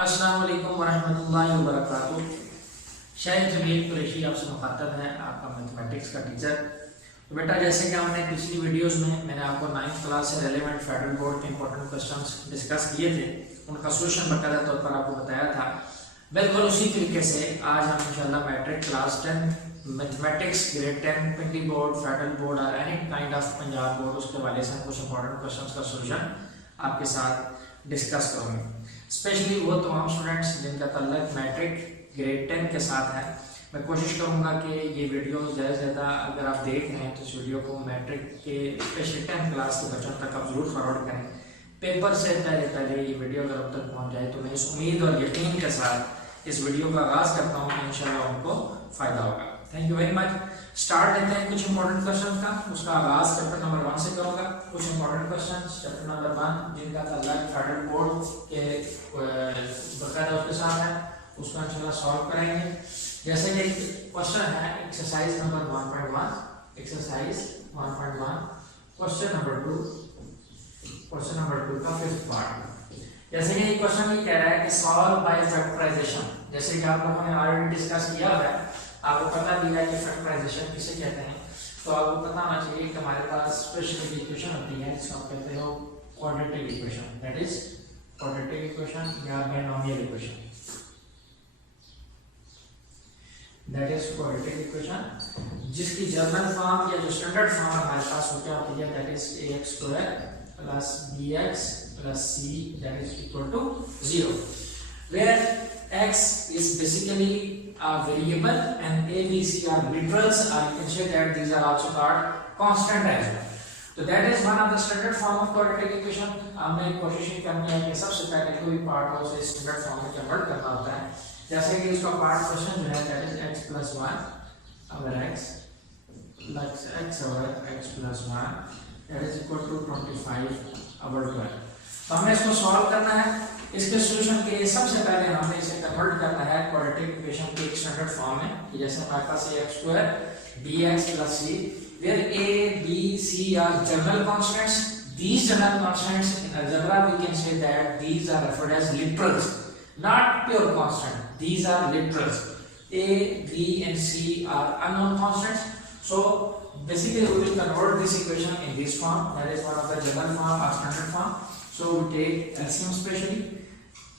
अस्सलाम वालेकुम वरहमतुल्लाहि वबरकातुहू। शायद जमील कुरैशी आपसे मुखातब है, आपका मैथमेटिक्स का टीचर। तो बेटा, जैसे कि हमने पिछली वीडियोस में मैंने आपको 9th क्लास से रेलेवेंट फेडरल बोर्ड के इंपॉर्टेंट क्वेश्चंस डिस्कस किए थे, उनका सोल्यूशन बाकायदा तौर पर आपको बताया था। बिल्कुल उसी तरीके से आज हम इंशाल्लाह मैट्रिक क्लास 10 मैथमेटिक्स ग्रेड 10 पिंडी बोर्ड, फेडरल बोर्ड और any kind of Punjab board, उसके हवाले से कुछ इंपॉर्टेंट क्वेश्चंस का सोल्यूशन आपके साथ डिस्कस करूँगा। स्पेशली वो तमाम स्टूडेंट्स जिनका तल्लक मैट्रिक ग्रेड 10 के साथ है। मैं कोशिश करूंगा कि ये वीडियो ज़्यादा से ज़्यादा अगर आप देख रहे हैं तो इस वीडियो को मैट्रिक के स्पेशली 10th क्लास के बच्चों तक आप ज़रूर फॉरवर्ड करें। पेपर से पहले ये वीडियो अगर अब तक पहुंच जाए तो मैं इस उम्मीद और यकीन के साथ इस वीडियो का आगाज़ करता हूँ कि इंशाल्लाह उनको फ़ायदा होगा। Thank you very much. Start लेते हैं कुछ इंपॉर्टेंट क्वेश्चन का। उसका आगाज़ चैप्टर नंबर 1 से करूँगा। कुछ इंपॉर्टेंट क्वेश्चन चैप्टर नंबर 1 जिनका तल्लक फेडरल बोर्ड के बकायदा उसके साथ है, उसको इंशाल्लाह सॉल्व करेंगे। जैसे कि क्वेश्चन है exercise number 1.1, exercise 1.1 question number 2 का 5th पार्ट। जैसे कि क्वेश्चन ये कह रहा है कि सॉल्व बाय फैक्टराइजेशन। जैसे कि आप लोगों ने ऑलरेडी डिस्कस किया है, आपको पता भी है कि फैक्टराइजेशन किसे कहते हैं, तो आपको पता होना चाहिए कि हमारे पास स्पेशल इक्वेशन होती है जिसको आप कहते हो quadratic equation, that is quadratic equation या binomial equation, that is quadratic equation, जिसकी जनरल फॉर्म या जो स्टैंडर्ड फॉर्म हमारे पास होती है that is ax² plus bx plus c that is equal to 0, where x is basically a variable and a, b, c are literals, or you can say that these are also called constant as well. So that is one of the standard form of quadratic equation. हमने कोशिश करनी है कि सबसे पहले कोई part हो उसे स्टैंडर्ड फॉर्म में कन्वर्ट करना होता है। जैसे कि इसका पार्ट क्वेश्चन जो है that is x plus 1 over x plus x over x plus 1 that is equal to 25 over 12। तो हमें इसको सॉल्व करना है। इसके सॉल्यूशन के लिए सबसे पहले हमें इसे कन्वर्ट करना है क्वाड्रेटिक इक्वेशन के एक स्टैंडर्ड फॉर्म में। जैसे हमारे पास ax² bx plus c where a, b, c are general constants. These general constants in algebra we can say that these are referred as literals, not pure constant. These are literals. A, b and c are unknown constants. So basically we will convert this equation in this form, that is one of the general form or standard form. So we take LCM specially।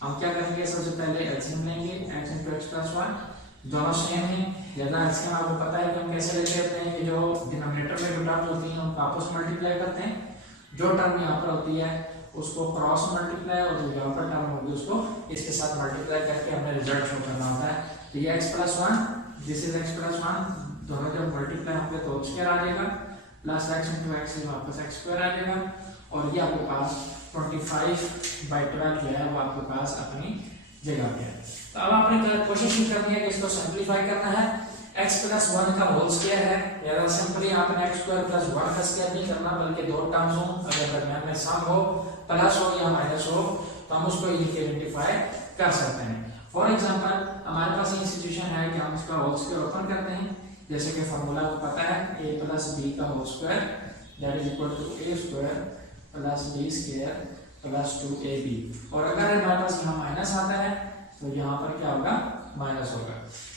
हम क्या करेंगे, सबसे पहले LCM लेंगे x into x plus 1, दोनों same हैं। ज्यादा LCM आपको पता है कि हम कैसे लेते हैं कि जो डिनोमिनेटर में दो टर्म होती हैं उनको आपस में मल्टीप्लाई करते हैं। जो टर्म यहाँ पर होती है उसको क्रॉस मल्टीप्लाई और जो यहाँ पर टर्म होगी उसको इसके साथ मल्टीप्लाई करके हमें रिजल्ट शो करना होता है। तो ये x plus 1, this is x plus 1, दोनों जब मल्टीप्लाई होंगे तो स्क्वायर आ जाएगा, प्लस x into x से वापस x² आ जाएगा, और ये आपके पास 25/12 जो है वो आपके पास अपनी जगह पे है। तो अब आपने कोशिश करनी है कि इसको सिंपलीफाई करना है। x plus 1 का होल स्क्वायर है, या सिंपली आपने x² plus 1 का स्क्वायर नहीं करना, बल्कि दो टर्म्स हो, अगर दरमियान में सम हो, प्लस हो या माइनस हो, तो हम उसको आइडेंटिफाई कर सकते हैं। फॉर एग्जांपल हमारे पास ये सिचुएशन है कि हम इसका होल स्क्वायर ओपन करते हैं। जैसे कि फार्मूला को पता है a plus b का whole square that is equal to a² plus b² plus 2ab, और अगर हमारे पास यहाँ माइनस आता है तो यहाँ पर क्या होगा, माइनस होगा।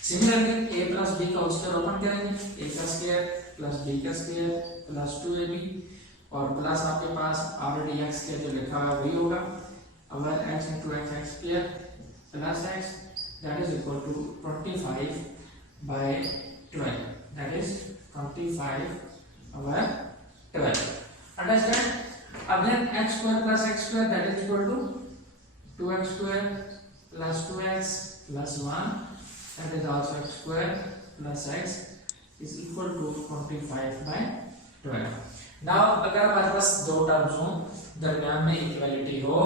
सिमिलरली a plus b का होल स्क्वायर ओपन करेंगे, a का स्क्वायर plus b का स्क्वायर plus 2ab, और प्लस आपके पास ऑलरेडी x के जो लिखा है वही होगा, अगर x into x square plus x that is equal to 25/12, that is 25/12। Understand? Again x² plus x² that is equal to 2x² plus 2x plus 1 that is also x² plus x is equal to 25/12। Now अगर हमारे पास दो terms हो, दरमियान में equality हो,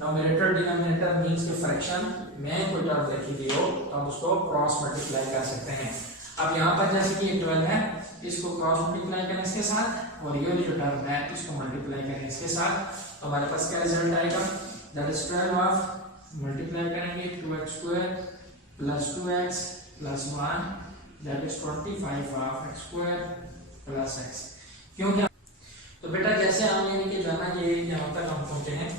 nominator denominator means के fraction में कोई टर्म रखी हुई हो, तो हम उसको क्रॉस मल्टीप्लाई कर सकते हैं। अब यहाँ पर जैसे कि 12 है, इसको क्रॉस मल्टीप्लाई करें इसके साथ, और ये जो टर्म है इसको मल्टीप्लाई करें इसके साथ, तो हमारे पास क्या रिजल्ट आएगा, दैट इज 12 ऑफ मल्टीप्लाई करेंगे 2x² plus 2x plus 1 that is 25 of x² plus x। क्यों? तो बेटा जैसे हम यानी कि जो है ना ये यहाँ तक हम पहुंचे हैं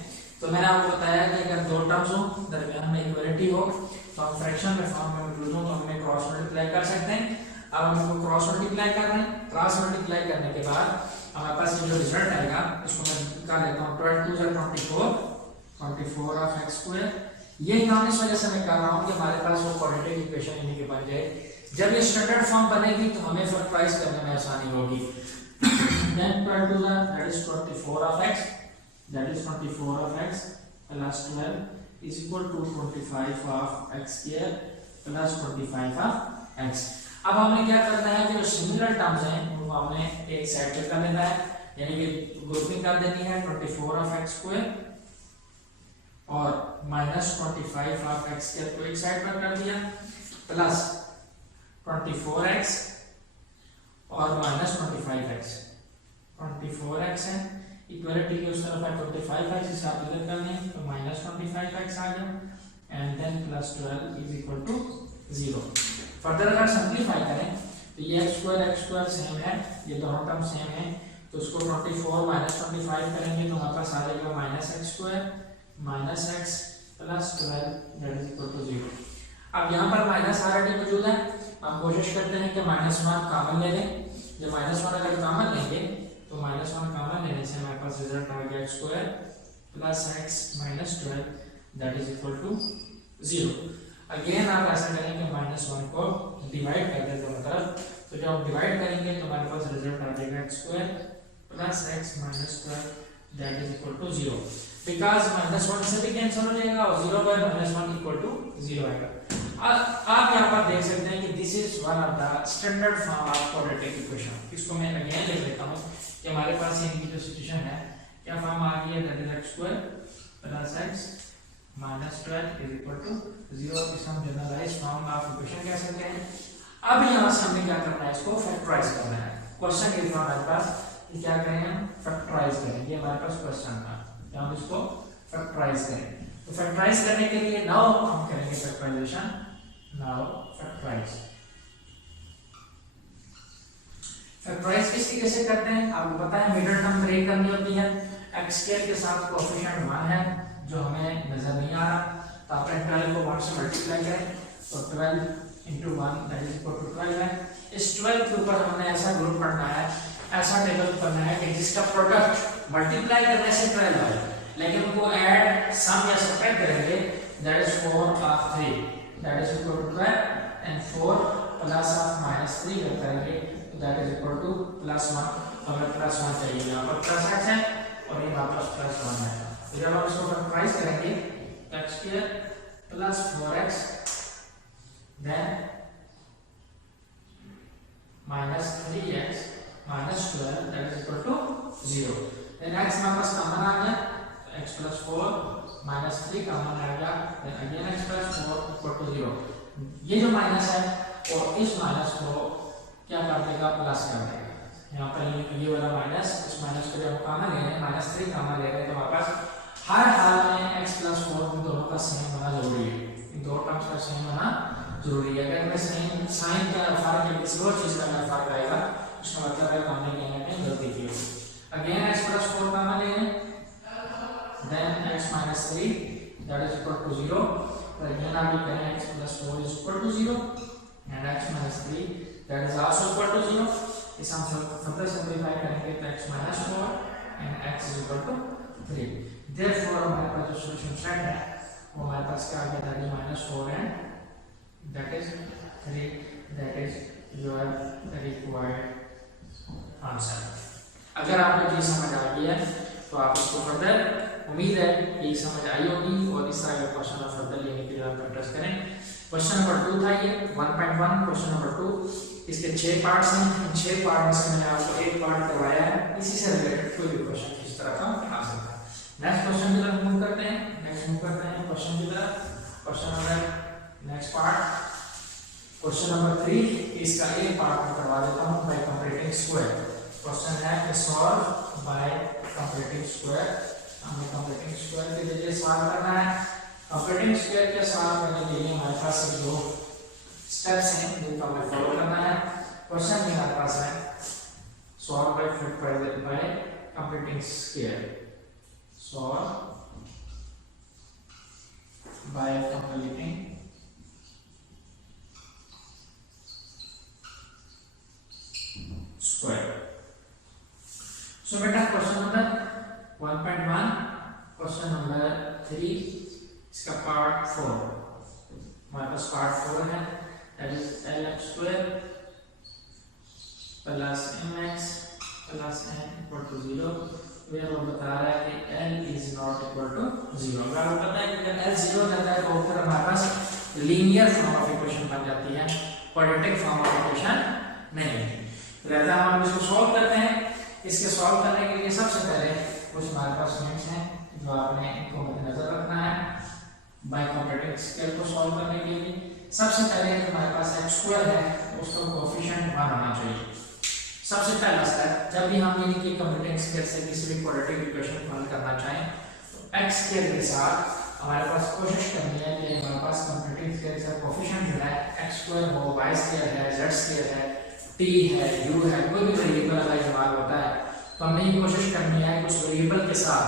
तो मैंने आपको बताया कि अगर दो टर्म्स हो, दरमियान में इक्वलिटी हो, तो हम फ्रैक्शन में फॉर्म में मौजूद हो तो हमें क्रॉस मल्टीप्लाई कर सकते हैं। अब हम इसको क्रॉस मल्टीप्लाई कर रहे हैं। क्रॉस मल्टीप्लाई करने के बाद हमारे पास ये जो रिजल्ट आएगा इसको मैं निकाल लेता हूँ। 12 2 24 ऑफ x स्क्वायर। ये काम इस वजह से मैं कर रहा हूँ कि हमारे पास वो क्वाड्रेटिक इक्वेशन इन्हीं के बन जाए। जब ये स्टैंडर्ड फॉर्म बनेगी तो हमें फैक्टराइज करने में आसानी होगी। then 12 2 that is 24 of x, that is 24 of x plus 12 is equal to 25 of x square plus 25 of x। अब हमने क्या करना है कि जो सिमिलर टर्म्स हैं उनको हमने एक साइड पे कर लेना है, यानी कि ग्रुपिंग कर देनी है 24 ऑफ x स्क्वायर और -25 ऑफ x स्क्वायर को एक साइड पर कर दिया प्लस 24x और -25x। 24x है इक्वलिटी के उस तरफ है 25x, इसे आप इधर कर लें तो -25x आ गया and then plus 12 is equal to 0। Further अगर सिंपलीफाई करें तो ये x स्क्वायर सेम है, ये दोनों टर्म सेम है, तो उसको 24 -25 करेंगे तो हमारे पास आ जाएगा -x square -x plus 12 that is equal to 0। अब यहाँ पर माइनस ऑलरेडी मौजूद है, हम कोशिश करते हैं कि -1 कॉमन ले लें। जब -1 अगर कॉमन लेंगे तो -1 कॉमन लेने से हमारे पास रिजल्ट आ गया x square plus x minus 12 that is equal to 0। Again आप ऐसा करेंगे -1 को डिवाइड कर दें दोनों तरफ, तो जब हम डिवाइड करेंगे तो हमारे पास रिजल्ट आ जाएगा x square plus x minus 12 that is equal to 0। Because -1 से भी कैंसिल हो जाएगा और 0 बाय -1 इक्वल टू 0 आएगा। आप यहाँ पर देख सकते हैं कि this is one of the standard form of quadratic equation. इसको मैं अगेन लिख लेता हूँ कि हमारे पास इनकी जो सिचुएशन है क्या फॉर्म आ गई है, that is x square plus x minus 12 is equal to 0। इसे हम जनरलाइज्ड फॉर्म ऑफ इक्वेशन कह सकते हैं। अब यहाँ से हमें क्या करना है, इसको फैक्टराइज करना है। क्वेश्चन इज हमारे पास कि क्या करें, हम फैक्टराइज करें। ये हमारे पास क्वेश्चन था, हम इसको फैक्टराइज करें। तो फैक्टराइज करने के लिए नाउ हम करेंगे फैक्टराइजेशन। नाउ फैक्टराइज किस कैसे करते हैं आपको पता है, मिडिल टर्म ब्रेक करनी होती है। x स्क्वायर के साथ कोएफिशिएंट 1 है जो हमें नजर नहीं आ रहा, तो आपने 12 को 1 से मल्टीप्लाई करें तो 12 into 1 that is equal to 12 है। इस 12 के ऊपर हमने ऐसा ग्रुप पढ़ना है, ऐसा टेबल पढ़ना है कि जिसका प्रोडक्ट मल्टीप्लाई करने से 12 आए, लेकिन उनको ऐड सम या सब्ट्रैक्ट करेंगे that is 4 of 3 that is equal to 12 and 4 plus of -3 करेंगे तो दैट इज इक्वल टू +1। हमें +1 चाहिए, यहाँ पर प्लस x है और ये वापस +1 है। तो जब हम इसको फैक्टराइज करेंगे x square plus 4x then -3x minus 12 that is equal to 0। Then x हमारे पास कॉमन आ गया तो x प्लस 4 -3 कॉमन आ गया, then again x plus 4 equal to 0। ये जो माइनस है और इस माइनस को क्या कर देगा, प्लस कर देगा। यहाँ पर ये वाला माइनस, इस माइनस को जब कॉमन ले रहे हैं -3 कॉमन ले रहे हैं तो हमारे पास हर हाल में x प्लस 4 में दोनों का सेम होना जरूरी है। इन दो टर्म्स का सेम होना जरूरी है। अगर मैं सेम साइन का फर्क है किसी और चीज का फर्क आएगा, इसका मतलब है हमने कहीं ना कहीं गलती की होगी। अगेन x प्लस 4 कॉमन ले लें then x minus 3 that is equal to 0। Again आप ये करें x plus 4 is equal to 0 and x minus 3 that is also equal to 0। इसे हम फर्दर सिंपलीफाई करेंगे तो x minus 4 and x is equal to 3। Therefore हमारे पास जो solution set है वो हमारे पास क्या आ गया, that is -4 and that is 3 that is your required answer. अगर आपको ये समझ आ गई है तो आप इसको फर्दर, उम्मीद है कि समझ आई होगी और इस तरह का क्वेश्चन आप फर्दर लेने के लिए आप प्रैक्टिस करें। क्वेश्चन नंबर 2 था ये 1.1। क्वेश्चन नंबर 2 इसके 6 पार्ट्स हैं। इन 6 पार्ट में से मैंने आपको एक पार्ट करवाया है, इसी से रिलेटेड कोई भी क्वेश्चन किस तरह का आ सकता है। नेक्स्ट क्वेश्चन की तरफ मूव करते हैं। क्वेश्चन की तरफ। Question number next part question number 3 इसका एक पार्ट मैं करवा देता हूं बाय कंप्लीटिंग स्क्वायर। क्वेश्चन है सॉल्व बाय कंप्लीटिंग स्क्वायर। हमें कंप्लीटिंग स्क्वायर के लिए सॉल्व करना है। कंप्लीटिंग स्क्वायर के सॉल्व करने के लिए हमारे पास दो स्टेप्स हैं जिनको हमें फॉलो करना है। क्वेश्चन में हमारे पास है सॉल्व बाय कंप्लीटिंग स्क्वायर। सॉल्व by completing square. So बेटा क्वेश्चन नंबर 1.1, क्वेश्चन नंबर 3, इसका पार्ट 4, हमारे पास पार्ट 4 है, that is lx square plus mx plus n equal to 0। वे वो बता रहा है कि l is not equal to 0। अगर पता है कि l 0 रहता है तो फिर हमारे पास लीनियर फॉर्म ऑफ इक्वेशन बन जाती है, क्वाड्रेटिक फॉर्म ऑफ इक्वेशन नहीं रहता। हम इसको सॉल्व करते हैं। इसके सॉल्व करने के लिए सबसे पहले कुछ हमारे पास लिमिट्स हैं जो आपने इनको मद्देनजर रखना है बाय क्वाड्रेटिक स्केल को सॉल्व करने के लिए। सबसे पहले हमारे पास x स्क्वायर है, उसका कोएफिशिएंट 1 होना चाहिए। सबसे पहला स्टेप, जब भी हम इनके क्वाड्रेटिक स्केल से किसी भी क्वाड्रेटिक इक्वेशन को हल करना चाहें तो x स्क्वायर के साथ हमारे पास कोशिश करनी है कि हमारे पास क्वाड्रेटिक स्केल से कोएफिशिएंट जो है x स्क्वायर हो, y स्क्वायर है, z स्क्वायर है, t है, u है, कोई भी वेरिएबल अगर इस्तेमाल होता है तो हमने ये कोशिश करनी है कुछ वेरिएबल के साथ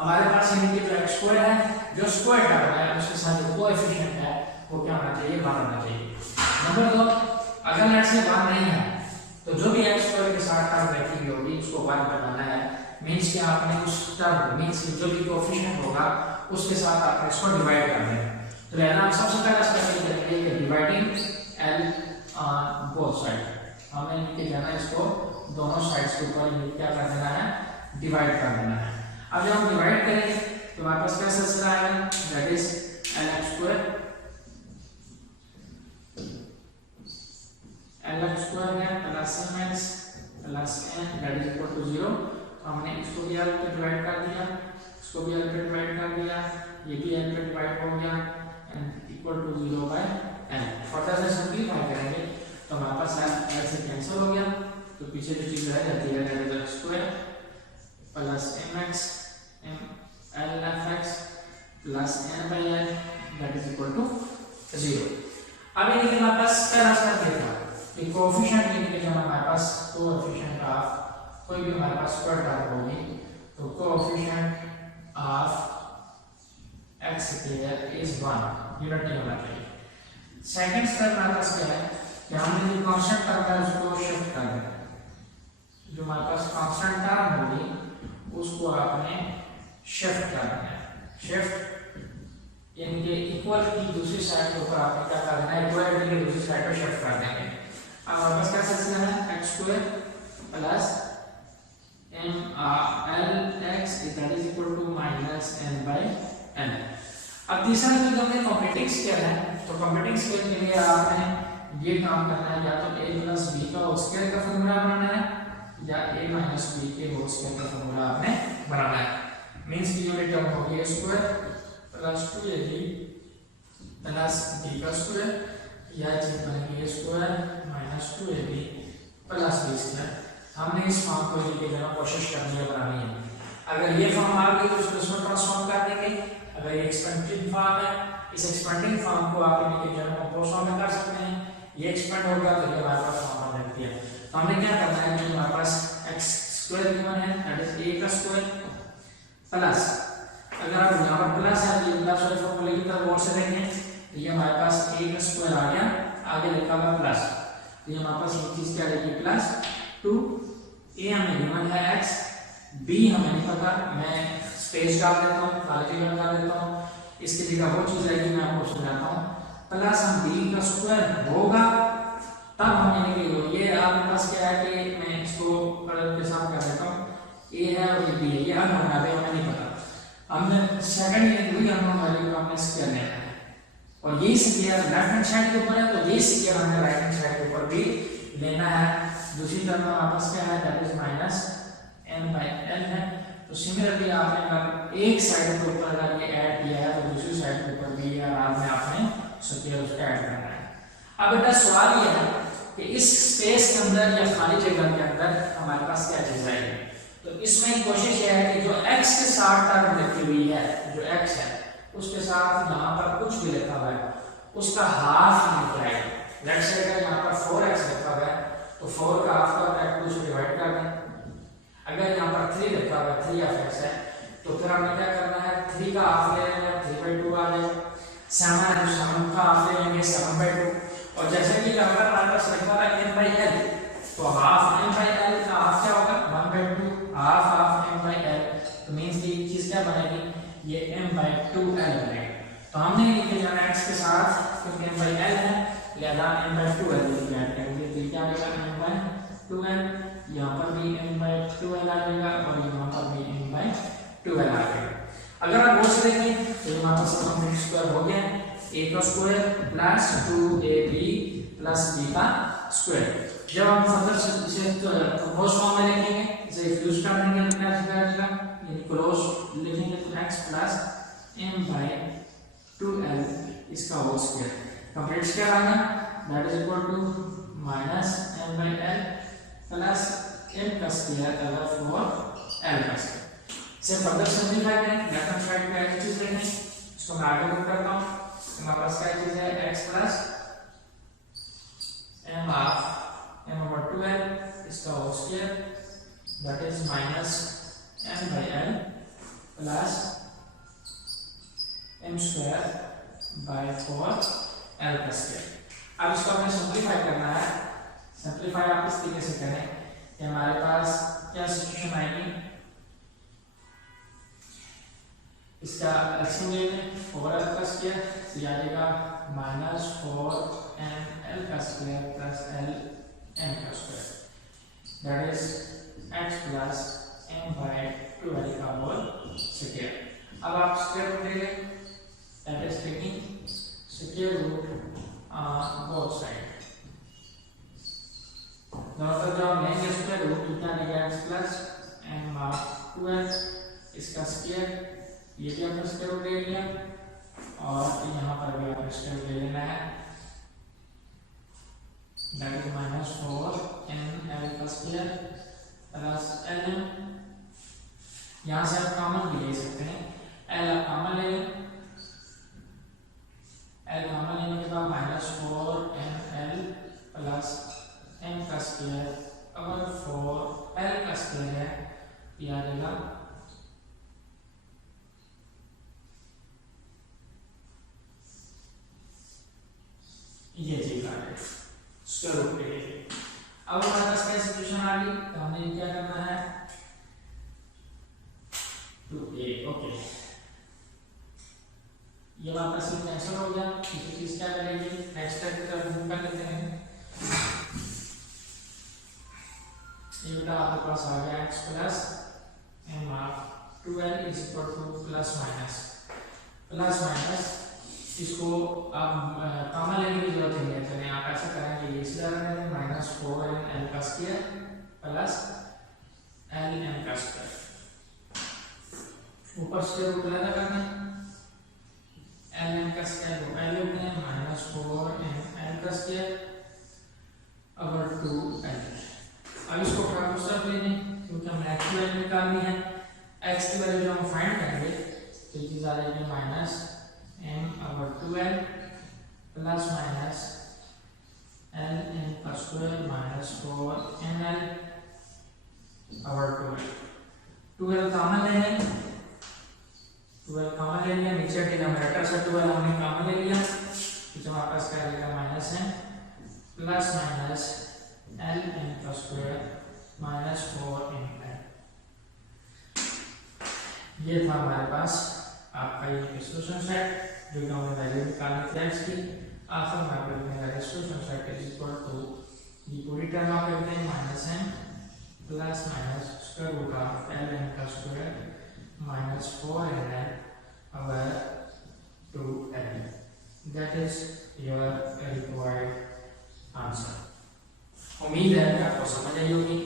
हमारे पास इनके जो x स्क्वायर है, जो स्क्वायर टर्म है, उसके साथ जो कोएफिशिएंट है वो क्या होना चाहिए, 1 होना चाहिए। नंबर 2, अगर लेट्स से 1 नहीं है तो जो भी x स्क्वायर के साथ टर्म रखी हुई होगी उसको 1 बनाना है। मींस कि आपने उस टर्म मींस जो भी कोएफिशिएंट होगा उसके साथ आपने इसको डिवाइड करना है। तो लेना हम सबसे पहला स्टेप ये करेंगे कि dividing l on both side. हमें इनके जाना इसको दोनों साइड्स के ऊपर क्या कर देना है, डिवाइड कर देना है। अब जब हम डिवाइड करेंगे तो हमारे पास क्या सिलसिला आएगा, दैट इज lx स्क्वायर है plus mx plus n that is equal to 0। हमने इसको भी l पे डिवाइड कर दिया, इसको भी l पे डिवाइड कर दिया, ये भी l पे डिवाइड हो गया and equal to 0 by n। Further से सिंपलीफाई करेंगे तो हमारे पास l से कैंसिल हो गया, तो पीछे जो चीज रह जाती है that is x square plus mx lfx plus n by n that is equal to 0। अब ये हमारे पास पहला स्टेप ये था कि कोएफिशिएंट लेने के लिए हमारे पास कोएफिशिएंट ऑफ कोई भी हमारे पास स्क्वायर टर्म होगी तो coefficient of x square is 1 unity होना चाहिए। सेकंड स्टेप हमारे पास क्या है कि हमने जो कांस्टेंट टर्म है उसको शिफ्ट कर देना है। जो हमारे पास कांस्टेंट टर्म होगी उसको आपने शिफ्ट करना है। शिफ्ट इनके इक्वल की दूसरी साइड के ऊपर आपने क्या कर देना है, इक्वलिटी की दूसरी साइड पे शिफ्ट कर देंगे। अब हमारे पास क्या सिलसिला है, x square plus lx that is equal to minus n by n। अब तीसरा चीज हमने कंप्लीटिंग स्केल है, तो कंप्लीटिंग स्केल के लिए आपने ये काम करना है, या तो a प्लस b का होल स्क्वायर का फार्मूला बनाना है या a माइनस b के होल स्क्वायर का फार्मूला आपने बनाना है। मींस की यूनिट टर्म होगी a square plus 2ab plus b का स्क्वायर, या चीज बनेगी a square minus 2ab plus b square. हमने इस फॉर्म को लेके जाना कोशिश करनी है, बनानी है। अगर ये फॉर्म आ गई तो इसको ट्रांसफॉर्म कर देंगे। अगर ये एक्सपेंडिंग फॉर्म है, इस एक्सपेंडिंग फॉर्म को आप इनके जन्म कंपोज फॉर्म में कर सकते हैं। ये एक्सपेंड होगा तो ये हमारे पास फॉर्म बन जाती है। तो हमने क्या करना है कि हमारे पास x स्क्वायर गिवन है दैट इज a का स्क्वायर प्लस, अगर आप यहां पर प्लस है तो प्लस वाले फॉर्मूले की तरफ गौर से देखें तो ये हमारे पास a का स्क्वायर आ गया, आगे लिखा हुआ प्लस, तो ये हमारे पास ये चीज क्या रहेगी प्लस 2। a हमें गिवन है x, b हमें नहीं पता, मैं स्पेस डाल देता हूं, खाली जगह डाल देता हूं, इसकी जगह वो चीज रहेगी मैं आपको समझाता हूं। प्लस हम b का स्क्वायर होगा तब हम ये आपके पास क्या है कि मैं इसको कलर के साथ कर देता हूं, a है और ये b है, ये हम हमें नहीं पता। हमने सेकंड ये दूसरी अननोन वैल्यू को हमने स्क्वायर लेना है और ये स्क्वायर लेफ्ट हैंड साइड के ऊपर है तो ये स्क्वायर हमें राइट हैंड साइड के ऊपर भी लेना है। दूसरी टर्म में वापस क्या है that is minus n by n है। तो सिमिलरली आपने अगर एक साइड के ऊपर अगर ये ऐड किया है तो दूसरी साइड के ऊपर भी ये आराम में आपने स्क्वायर उसका ऐड करना है। अब बेटा सवाल ये है कि इस स्पेस के अंदर या खाली जगह के अंदर हमारे पास क्या चीज आएगी, तो इसमें कोशिश यह है कि जो x के साथ टर्म रखी हुई है, जो x है उसके साथ यहाँ पर कुछ भी लिखा हुआ है उसका हाफ लिख आएगा। लेट्स से अगर यहाँ पर 4x लिखा हुआ है तो 4 का हाफ का फैक्टर से डिवाइड कर दें। अगर यहाँ पर 3 लिखा हुआ है 3 ऑफ x है तो फिर हमने क्या करना है 3 का हाफ ले लेना है 3/2 आ जाएगा। 7 है तो 7 का हाफ ले लेंगे 7/2। और जैसे कि अगर हमारे पास लिखा है m/l तो हाफ m/l का हाफ क्या होगा 1/2 हाफ m/l। तो मींस कि चीज क्या बनेगी ये m/2l बनेगा। तो हमने लिखे जाना x के साथ क्योंकि m/l है लिहाजा m/2l लिख ऐड करेंगे तो क्या आएगा m/2l। यहाँ पर भी m/2l आ जाएगा और यहाँ पर भी m/2l आ जाएगा। अगर आप गौर से देखें तो हमारे पास कंप्लीट स्क्वायर हो गया a का square plus 2ab plus b का स्क्वायर। जब हम फर्दर से इसे क्लोज फॉर्म में लिखेंगे इसे फ्यूज कर देंगे तो क्या जाएगा यानी क्लोज लिखेंगे तो x प्लस m/2l इसका होल स्क्वायर कंप्लीट स्क्वायर आ गया that is equal to minus m/l plus m का स्क्वायर अगर फॉर l का स्क्वायर। इसे फर्दर सिंपलीफाई करें लेफ्ट हैंड साइड पे एक चीज लेंगे इसको मैं आगे मूव करता हूं। हमारे पास क्या चीज है x प्लस m/2l इसका whole square that is minus m/l plus m square by 4l का स्क्वायर। अब इसको हमें सिंपलीफाई करना है। सिंपलीफाई आप इस तरीके से करें कि हमारे पास क्या सिचुएशन आएगी इसका एलसीएम ले लें 4l का स्क्वायर तो आ जाएगा माइनस 4ml का स्क्वायर प्लस lm का square that is x plus m/2l का होल स्क्वायर। अब आप स्क्वायर रूट ले लें that is taking square root both side. दोनों तरफ जब हम लेंगे स्क्वायर रूट तो क्या आएगा x प्लस m/2l इसका स्क्वायर ये भी आपने स्क्वायर रूट ले लिया और यहाँ पर भी आपने स्क्वायर रूट ले लेना है दैट इज माइनस 4ml का स्क्वायर प्लस lm। यहाँ से आप कॉमन भी ले सकते हैं l आप कॉमन ले लें l कॉमन लेने के बाद माइनस 4ml प्लस m का स्क्वायर अगर 4l का स्क्वायर है ये आ जाएगा ये चीज आ गई स्क्वायर रूट ले लीजिए। अब हमारे पास क्या सिचुएशन आ गई तो हमें क्या करना है 2a ओके ये हमारे पास कैंसिल हो गया। दूसरी चीज क्या करेंगे नेक्स्ट स्टेप की तरफ मूव कर लेते हैं। ये बेटा आपके पास आ गया x plus m/2l is equal two plus minus इसको अब कॉमन लेने की जरूरत नहीं है चलिए आप ऐसा करेंगे इस तरह में माइनस 4ml का स्क्वायर प्लस lm का स्क्वायर ऊपर स्क्वायर रूट अलग करना lm का स्क्वायर वैल्यू में माइनस 4ml का स्क्वायर अवर 2l। अब इसको थोड़ा उस तरफ ले लें क्योंकि हमें x की वैल्यू निकालनी है। x की वैल्यू जो हम फाइंड करेंगे तो ये चीज आ जाएगी minus m/2l plus minus lm का स्क्वायर माइनस 4ml/2l 12 कॉमन ले लें 12 कॉमन ले लिया नीचे डिनोमिनेटर से 12 हमने कॉमन ले लिया तो हमारे पास क्या रहेगा माइनस है प्लस माइनस lm का स्क्वायर माइनस 4ml। ये था हमारे पास आपका ये सॉल्यूशन सेट जो कि हमने वैल्यू निकालनी थी x की। आखिर में आप लिखेंगे solution set is equal to ये पूरी टर्म आप लिखते हैं minus m plus minus square root of lm का square minus 4ml over 2l that is your required answer. उम्मीद है कि आपको समझ आई होगी।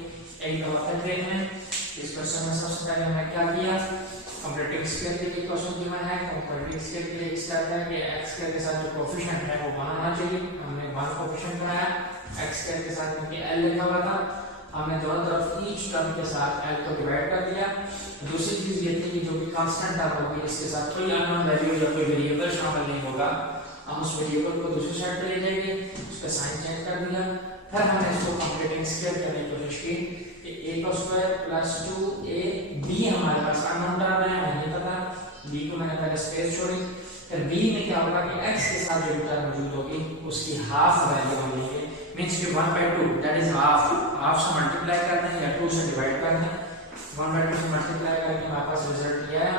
एक दफा फिर देख लें इस क्वेश्चन में सबसे पहले हमने क्या किया कंप्लीटिंग स्क्वायर के लिए क्वेश्चन गिवन है कंप्लीटिंग स्क्वायर के लिए इस तरह है कि x स्क्वायर के साथ जो कोएफिशिएंट है वो 1 आना चाहिए। हमने 1 कोएफिशिएंट बनाया x स्क्वायर के साथ क्योंकि l लिखा हुआ था हमने दोनों तरफ ईच टर्म के साथ l को डिवाइड कर दिया। दूसरी चीज ये थी कि जो भी कांस्टेंट टर्म होगी इसके साथ कोई अननोन वैल्यू या कोई वेरिएबल शामिल नहीं होगा हम उस वेरिएबल को दूसरी साइड पे ले जाएंगे उसका साइन चेंज कर दिया। फिर हमने इसको कंप्लीटिंग स्क्वायर करने की कोशिश की a का स्क्वायर प्लस 2ab हमारे पास अननोन टर्म है हमें नहीं पता b को मैंने पहले स्पेस छोड़ी फिर b में क्या होगा कि x के साथ जो टर्म मौजूद होगी उसकी हाफ वैल्यू हम लेंगे, मींस कि 1/2 दैट इज हाफ से मल्टीप्लाई करना है या 2 से डिवाइड करना है। 1/2 से मल्टीप्लाई करके हमारे पास रिजल्ट ये आया।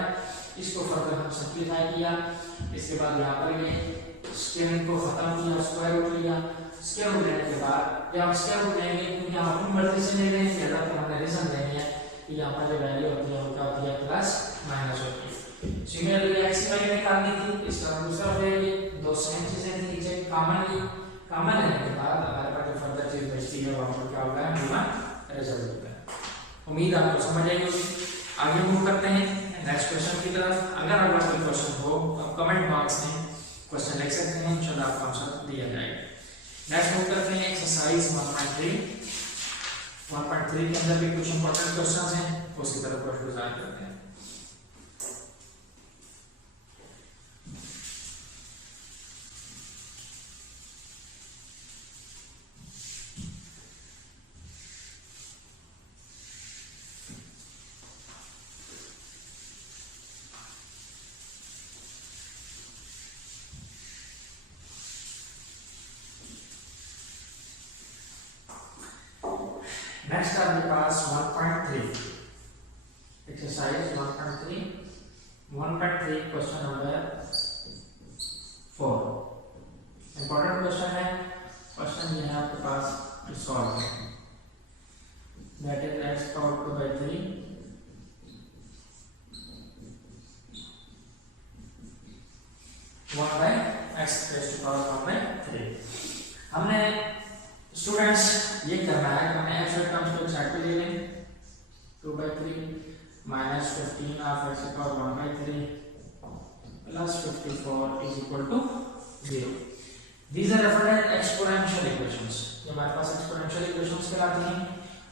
इसको फर्दर हम सिंपलीफाई किया, इसके बाद यहाँ पर ये स्क्वायर को खत्म किया, स्क्वायर रूट लिया। स्क्वायर रूट लेने के बाद जब स्क्वायर रूट लेंगे क्योंकि हम अपनी मर्जी से ले रहे हैं, ज्यादा तो हमने रीजन देनी है कि यहाँ पर जो वैल्यू होती है वो क्या होती है प्लस माइनस होती है। सिमिलरली x की वैल्यू निकालनी थी, इसका दूसरा हो जाएगी, दो सेम चीजें थी, नीचे कॉमन लेने के बाद हमारे पास जो फर्दर चीज बचती है वहां पर क्या होगा हमारा रिजल्ट होता है। उम्मीद आपको समझ आई होगी। आगे मूव करते हैं नेक्स्ट क्वेश्चन की तरफ। अगर आपका कोई क्वेश्चन हो तो कमेंट बॉक्स में क्वेश्चन लिख सकते हैं, इंशाल्लाह आपको आंसर दिया जाएगा। नेक्स्ट मूव करते हैं एक्सरसाइज 1.3 के अंदर भी कुछ इंपॉर्टेंट क्वेश्चंस हैं, उसकी तरफ गुजार करते हैं। Next आपके पास 1.3 exercise 1.3 question number 4 important question है। क्वेश्चन ये है आपके पास सॉल्व है, that is x power 2/3 1/x raised to power 1/3। हमने स्टूडेंट्स ये करना है कि हमें x टर्म्स को साइड पे ले लें, 2/3 minus 15 of x power 1/3 plus 54 is equal to 0। These are referred as exponential equations। ये हमारे पास exponential equations कहलाती हैं।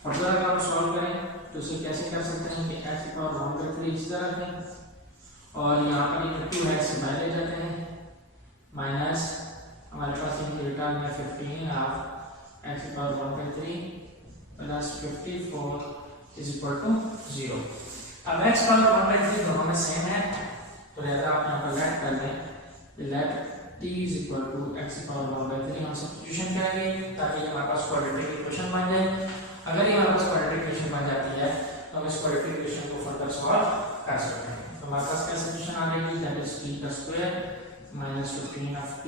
फर्दर अगर हम सॉल्व करें तो इसे कैसे कर सकते हैं कि x power 1/3 इस तरह रखें और यहाँ पर ये 2x से बाहर ले जाते हैं, माइनस हमारे पास इनकी रिटर्न है 15 of x power 1/3 plus 54 is equal to 0। अब x पावर 1/3 दोनों में सेम है तो लिहाजा आप यहाँ पर लेट कर लें, let t is equal to x power 1/3 हम सब्स्टिट्यूशन करेंगे ताकि हमारे पास क्वाड्रेटिक इक्वेशन बन जाए। अगर ये हमारे पास क्वाड्रेटिक इक्वेशन बन जाती है तो हम इस क्वाड्रेटिक इक्वेशन को फर्दर सॉल्व कर सकते हैं। तो हमारे पास क्या सब्स्टिट्यूशन आ जाएगी, दैट इज t का square minus 15 of t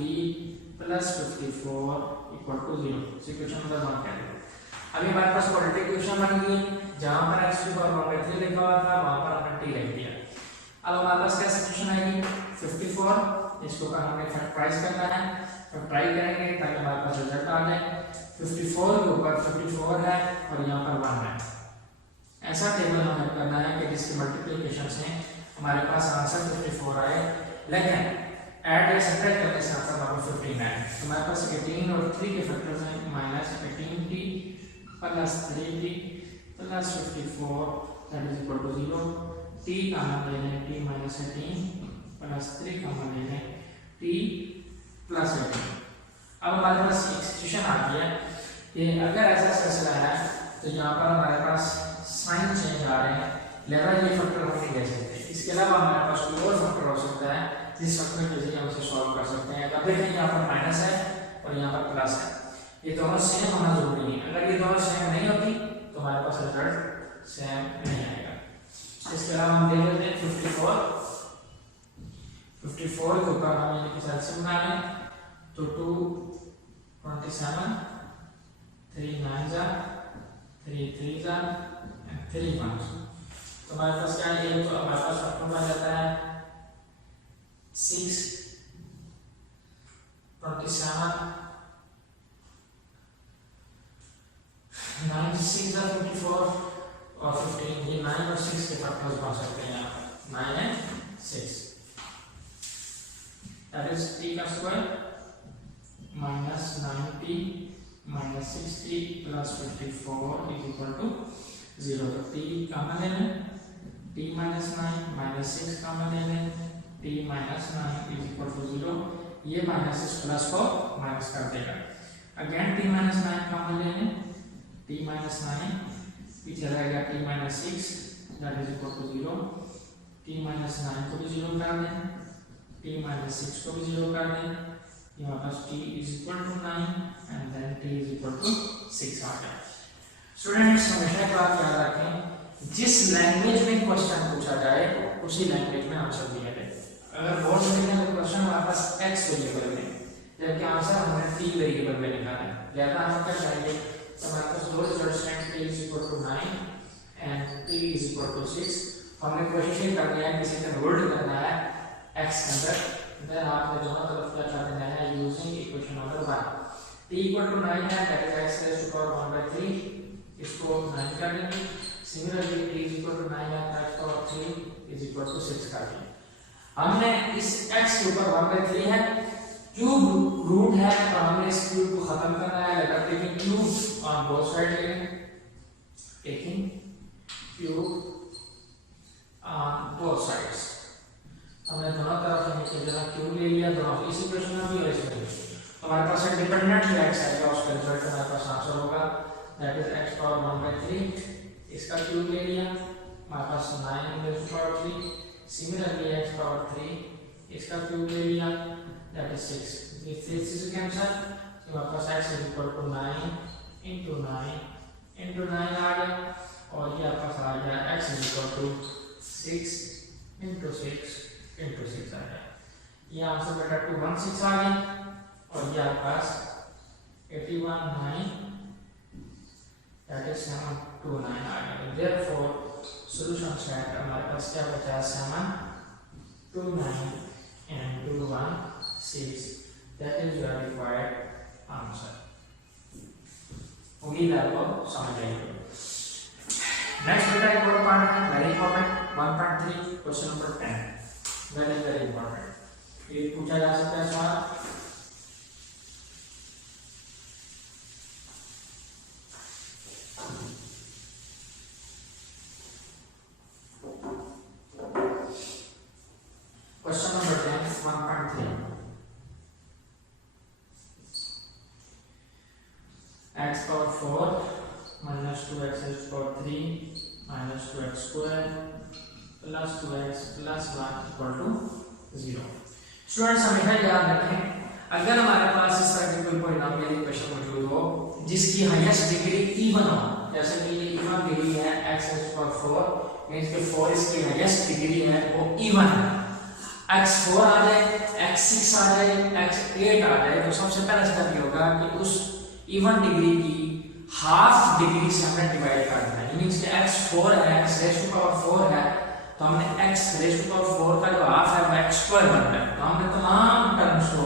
plus 54 equal to 0। Equation number 1 कह लें। अभी हमारे पास क्वाड्रेटिक इक्वेशन बन गई, जहां पर x की पावर 1/3 लिखा हुआ था वहां पर हमने t लिख दिया। अब हमारे पास क्या सब्स्टिट्यूशन आएगी 54, इसको का हमने फैक्टराइज करना है, फैक्टराइज करेंगे ताकि हमारे पास रिजल्ट आ जाए। 54 के ऊपर 54 है और यहां पर 1 है। ऐसा टेबल हमें करना है कि जिसकी मल्टीप्लिकेशन से हमारे पास आंसर 54 आए, लेकिन ऐड या सब्ट्रैक्ट करने से आंसर हमारा 15 है। तो हमारे पास 18 और 3 के फैक्टर्स हैं, minus 18t plus 3t plus 54 that is equal to 0। t का मान ले लें t माइनस 18 प्लस 3 का मान ले लें t प्लस 18। अब हमारे पास एक सिचुएशन आ गई है कि अगर ऐसा सिलसिला है तो यहाँ पर हमारे पास साइन चेंज आ रहे हैं, लिहाजा ये फैक्टर हम नहीं ले सकते। इसके अलावा हमारे पास कोई और फैक्टर हो सकता है जिस फैक्टर के जरिए हम इसे सॉल्व कर सकते हैं। अब देखें यहाँ पर माइनस है और यहाँ पर प्लस है, ये दोनों सेम होना जरूरी नहीं। अगर ये दोनों सेम नहीं होती तो हमारे पास रिजल्ट सेम नहीं आएगा। इसके अलावा हम देख लेते हैं 54 के ऊपर हम इनके साथ से बना लें तो 2 27 3 9 जा 3 3 जा 3 5। तो हमारे पास क्या है, तो हमारे पास फैक्टर बन जाता है 6 27 9 6 are 54 और 15, ये 9 और 6 के फैक्टर्स बन सकते हैं यहाँ पर 9 and 6। दैट इज t का square minus 9t minus 6t plus 54 is equal to 0। तो t कॉमन ले लें, t माइनस 9 माइनस 6 कॉमन ले लें, t minus 9 is equal to 0। ये माइनस इस प्लस को माइनस कर देगा। अगेन t माइनस 9 कॉमन ले लें, t माइनस 9 पीछे रहेगा t minus 6 that is equal to 0। t minus 9 को भी 0 कर दें, t t minus 6 को भी 0 कर दें, यहाँ पास t is equal to 9 and then t is equal to 6 आ गया। स्टूडेंट्स हमेशा एक बात याद रखें, जिस लैंग्वेज में क्वेश्चन पूछा जाए उसी लैंग्वेज में आंसर दिया जाए। अगर बोर्ड में लिखा है क्वेश्चन हमारे पास x वेरिएबल में, जबकि आंसर हमने t वेरिएबल में निकाला है, लिहाजा हम क्या करेंगे, तो हमारे पास दो रिजल्ट्स हैं, t is equal to 9 and t is equal to 6। हमने कोशिश ये करनी है किसी का होल्ड करना है x के अंदर, देन आपने दोनों तरफ क्या कर देना है using equation number 1। t equal to 9 है, that is x raised to power 1/3, इसको 9 कर देंगे। Similarly t is equal to 9 है, x power 3 is equal to 6 कर देंगे। हमने इस x के ऊपर 1/3 है, क्यूब रूट है, तो हमने इस क्यूब को खत्म करना है, लेकर taking cube on both side लेंगे, taking cube on both sides. हमने दोनों तरफ नीचे जरा क्यूब ले लिया, दोनों इसी इक्वेशन में भी और इसमें भी। हमारे पास एक डिपेंडेंट x है, उसका रिजल्ट हमारे पास आंसर होगा, दैट इज x पावर 1/3। इसका क्यूब ले लिया, हमारे पास 9 raised to power 3। Similarly x power 3, इसका क्यूब ले लिया, that is 6। This is cancel, तो हमारे पास x is equal to 9 into 9 into 9 आ गया, और ये आपका पास आ गया x is equal to 6 into 6 into 6 आ गया। ये आंसर बेटा 216 आ गया, और ये आपके पास 81 9 दैट इज 729 आ गया। देयरफॉर सॉल्यूशन सेट हमारे पास क्या बचा, 7 2 9 and 2 1 6, that is your required answer. उम्मीद है आपको समझ आई होगी। नेक्स्ट बेटा एक और पार्ट है, very important, 1.3 question number 10, very important. ये पूछा जा सकता है सवाल, question number 10 1.3, x power 4 minus 2x raised to power 3 minus 2x square plus 2x plus 1 equal to 0। Students हमेशा याद रखें, अगर हमारे पास इस तरह की कोई पॉलिनोमियल इक्वेशन मौजूद हो जिसकी हाईएस्ट डिग्री इवन हो, जैसे कि ये इवन डिग्री है x raised to power 4, means कि 4 इसकी हाईएस्ट डिग्री है, वो इवन है, x4 आ जाए, x6 आ जाए, x8 आ जाए, तो सबसे पहला स्टेप ये होगा कि उस इवन डिग्री की हाफ डिग्री से हमने डिवाइड कर देना है। मींस कि x4 है, x रेज़ टू पावर 4 है, तो हमने x रेज़ टू पावर 4 का जो हाफ है वो x2 बनता है, तो हमने तमाम टर्म्स को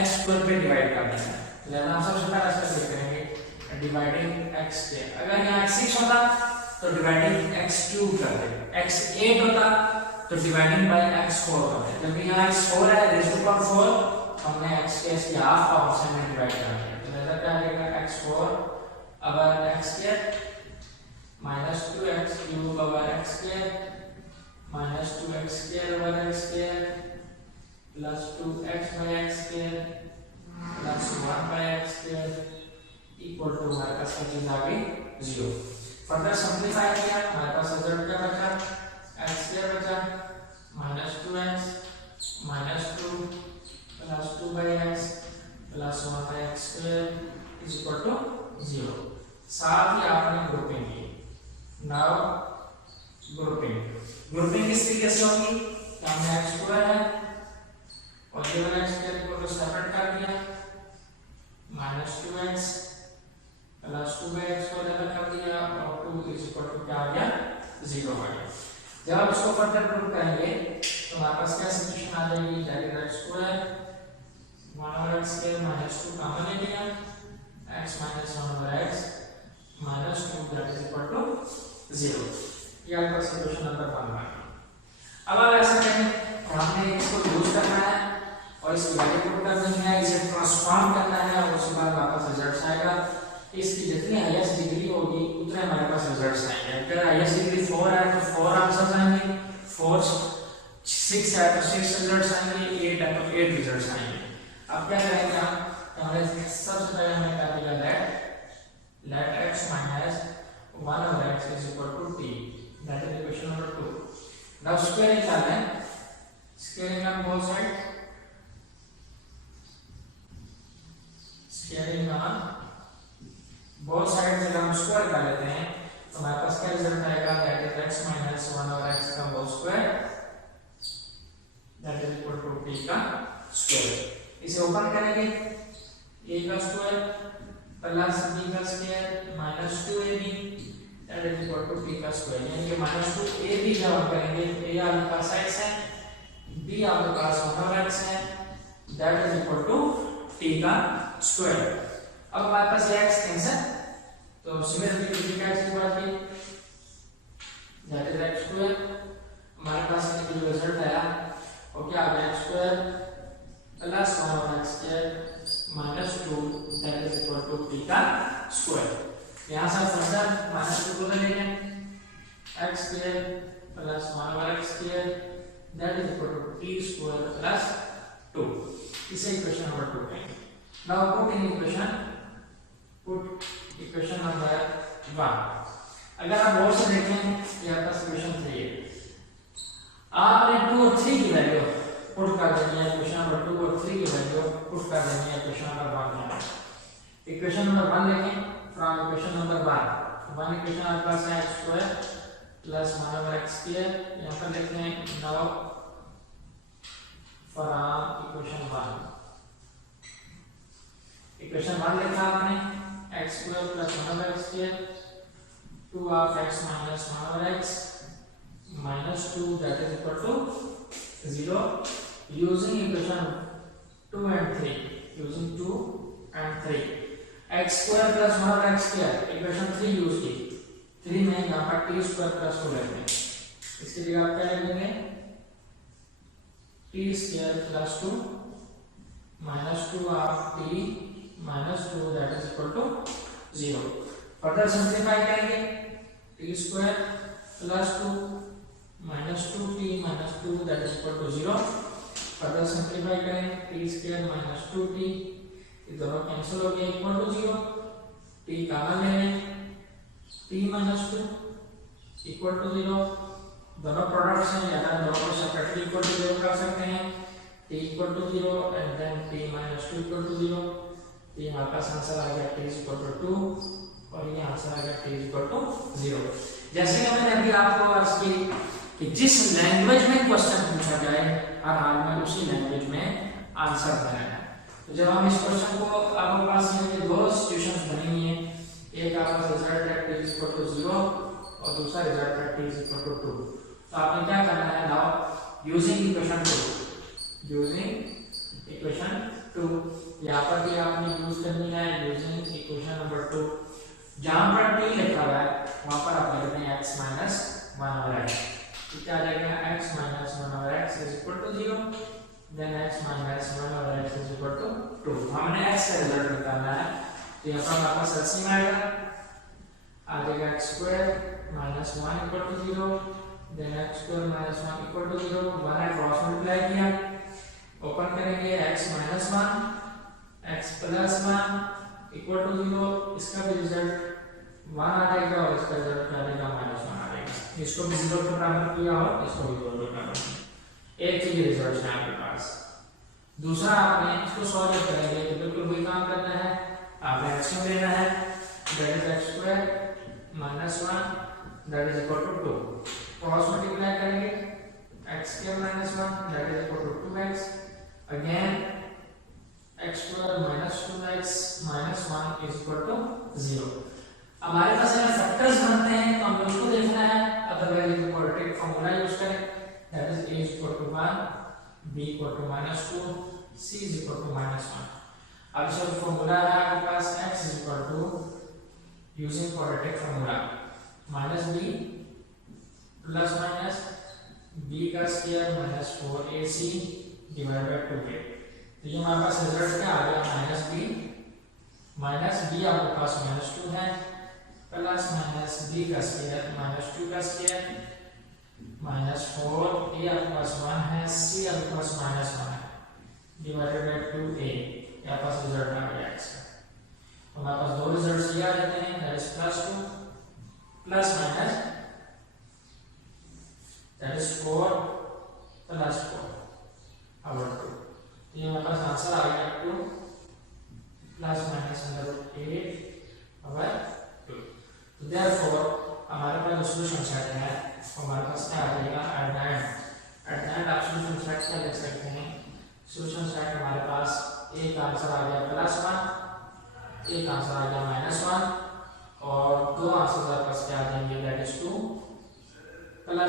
x2 पे डिवाइड कर देना है। लिहाजा हम सबसे पहला स्टेप ये करेंगे डिवाइडिंग x के, अगर यहाँ x6 होता तो डिवाइडिंग x3 कर दे, x8 होता तो डिवाइडिंग बाय x4 कर दे। जब यहाँ x4 है रेज़ टू पावर 4, हमने x के इसकी हाफ पावर से हमने डिवाइड कर दिया, तो लिहाजा क्या आएगा x4 over x square minus 2x cube over x square minus 2x square over x square plus 2x by x square plus 1 by x square equal to हमारे पास क्या चीज आ गई 0। फर्दर सिंपलीफाई किया, हमारे पास रिजल्ट क्या बचा, x स्क्वायर बचा minus 2x minus 2 plus 2 by x plus 1 by x square is equal to 0। साथ ही आपने ग्रुपिंग की, नाउ ग्रुपिंग किस तरीके से होगी, हमने x स्क्वायर है और ये वाला x स्क्वायर को सेपरेट कर दिया, माइनस 2x प्लस 2x को अलग कर दिया और 2 इज इक्वल टू क्या आ गया 0 आ गया। जब आप इसको फर्दर प्रूव करेंगे तो हमारे पास क्या सिचुएशन आ जाएगी, that is x square 1 over x square minus 2 common ले लिया, x minus 1 over x minus 2 that is equal to 0। ये आपका सिचुएशन नंबर 1 है। अब आप ऐसा करें, हमने इसको यूज करना है और इसकी वैल्यू पुट करनी है, इसे ट्रांसफॉर्म करना है और उसके बाद वापस रिजल्ट आएगा। इसकी जितनी हाईएस्ट डिग्री होगी उतने हमारे पास रिजल्ट्स आएंगे। अगर हाईएस्ट डिग्री 4 है तो 4 आंसर्स आएंगे, 4 6 है तो 6 रिजल्ट्स आएंगे, 8 है तो 8 रिजल्ट्स आएंगे। अब क्या करेंगे हम, हमारे सबसे पहले हमने क्या किया, let x minus 1 over x is equal to t, that is equation number 2। now squaring करना है, squaring on both sides, squaring on both side से हम स्क्वायर कर लेते हैं तो हमारे पास क्या रिजल्ट आएगा, that is x minus 1 over x का whole square that is equal to t का स्क्वायर। इसे ओपन करेंगे, a का स्क्वायर प्लस b का square minus 2ab that is equal to t का स्क्वायर, यानी कि माइनस 2ab जब हम करेंगे a आपके पास x है, b आपके पास 1 ओवर x है that is equal to t का स्क्वायर। अब हमारे पास ये x कैंसिल तो सिमिलरली का x की बात की दैट इज x स्क्वायर, हमारे पास ये जो रिजल्ट आया वो क्या आ गया, x square plus 1 over x square minus 2 that is equal to t का स्क्वायर। यहां से फर्दर माइनस 2 को लेंगे x square plus 1 over x square that is equal to t square plus 2। इसे इक्वेशन नंबर 2 कहेंगे। Now put in equation number 1। अगर आप गौर से देखें ये आपका इक्वेशन 3 है, आपने 2 और 3 की वैल्यू पुट कर देनी है, इक्वेशन नंबर 2 और 3 की वैल्यू पुट कर देनी है इक्वेशन नंबर 1 में। इक्वेशन नंबर 1 देखें फ्रॉम इक्वेशन नंबर 1 इक्वेशन आपके पास है x square plus 1 over x square, यहां पर लिखते हैं नाउ फ्रॉम इक्वेशन 1 लिखा आपने x square plus 1 over x square 2 of x minus 1 over x minus 2 that is equal to 0 using equation 2 and 3 x square plus 1 over x square equation 3 use की, 3 में यहां पर t स्क्वायर प्लस 2 लेते हैं, इसके लिए आप क्या लिखेंगे t square plus 2 minus 2 of t minus 2 that is equal to 0। Further simplify करेंगे t square plus 2 minus 2t minus 2 that is equal to 0। Further simplify करें t स्क्वायर माइनस 2t ये दोनों कैंसिल हो गए इक्वल टू 0। t कॉमन ले लें t minus 2 equal to 0, दोनों products हैं या दोनों को सेपरेटली इक्वल टू 0 कर सकते हैं, t equal to 0 and then t minus 2 equal to 0। ये हमारे पास आंसर आ गया t इक्वल टू 2 और ये आंसर आ गया t इक्वल टू 0। जैसे कि मैंने अभी आपको अर्ज की कि जिस लैंग्वेज में क्वेश्चन पूछा जाए हर हाल में उसी लैंग्वेज में आंसर देना है। तो जब हम इस क्वेश्चन को आपके पास ये दो सिचुएशंस बनी हुई हैं, एक आपका रिजल्ट है t इक्वल टू 0 और दूसरा रिजल्ट है t इक्वल टू 2। तो आपने क्या करना है नाउ यूजिंग इक्वेशन 2 यहाँ पर भी आपने यूज करनी है यूजिंग इक्वेशन नंबर 2। जहां पर t लिखा हुआ है वहां पर आप लिखते हैं x माइनस 1 ओवर x, तो क्या आ जाएगा x minus 1 over x is equal to 0 then x minus 1 over x is equal to 2। हमने x का रिजल्ट निकालना है तो यहाँ पर हमारे पास एलसीएम आएगा, आ जाएगा x square minus 1 equal to 0 then x square minus 1 equal to 0, 1 है क्रॉस मल्टीप्लाई किया, ओपन करेंगे x minus 1 x plus 1 equal to 0, इसका भी रिजल्ट 1 आ जाएगा और इसका रिजल्ट क्या आएगा माइनस 1 आ जाएगा। इसको भी 0 के बराबर किया और इसको भी 0 के बराबर किया, एक ही रिजल्ट है आपके पास। दूसरा आपने इसको सॉल्व करेंगे तो बिल्कुल वही काम करना है, आपने x को लेना है that is x square minus 1 that is equal to 2, cross multiply करेंगे x square minus 1 that is equal to 2x, again x square minus 2x minus 1 is equal to 0। हमारे पास अगर फैक्टर्स बनते हैं तो हमें उसको देखना है, अदरवाइज ये क्वाड्रेटिक फार्मूला यूज करें that is a equal to 1 b equal to minus 2 c is equal to minus 1। अब इसका फार्मूला है आपके पास x is equal to using quadratic formula minus b plus minus b का square minus 4ac divide by 2k। तो ये हमारे पास रिजल्ट क्या आ गया माइनस b आपके पास माइनस 2 है प्लस माइनस b का स्क्वायर माइनस 2 का स्क्वायर माइनस 4 a आपके पास 1 है c आपके पास माइनस 1 है डिवाइडेड बाय 2a, यहाँ पास रिजल्ट आ गया x का। तो हमारे पास दो रिजल्ट्स ये आ जाते हैं that is plus 2 plus minus that is 4 plus 4 over 2। ये हमारे पास आंसर आ गया 2 प्लस माइनस देयरफॉर हमारे पास जो सॉल्यूशन सेट है हमारे पास क्या आ जाएगा एट द एंड आप सॉल्यूशन सेट क्या लिख सकते हैं सॉल्यूशन सेट हमारे पास एक आंसर आ गया +1 एक आंसर आ गया -1 और दो आंसर आपके पास क्या आ जाएंगे दैट इज 2 ±√8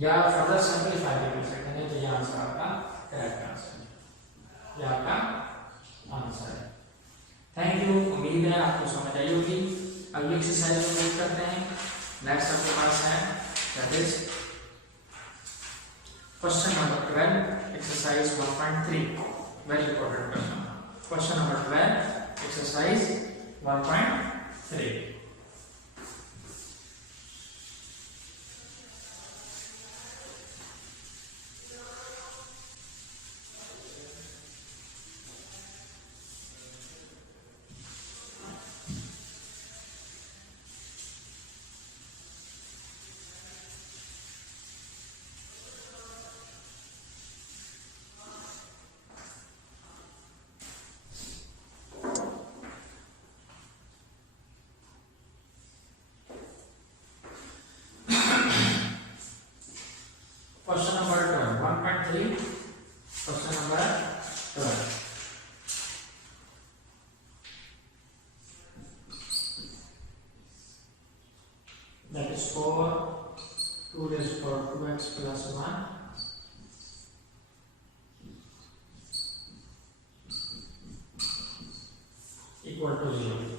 या फर्दर सिंपलीफाई भी कर सकते हैं तो ये आंसर आपका करेक्ट आंसर है ये आपका आंसर है। थैंक यू उम्मीद है आपको समझ आई होगी। अगली एक्सरसाइज में मूव करते हैं। नेक्स्ट आपके पास है that is question number 12 exercise 1.3 very important question number 12 exercise 1.3। Question number 12, 1.3. Question number 12. That is 4, 2 raised to power 2x plus 1 equal to 0.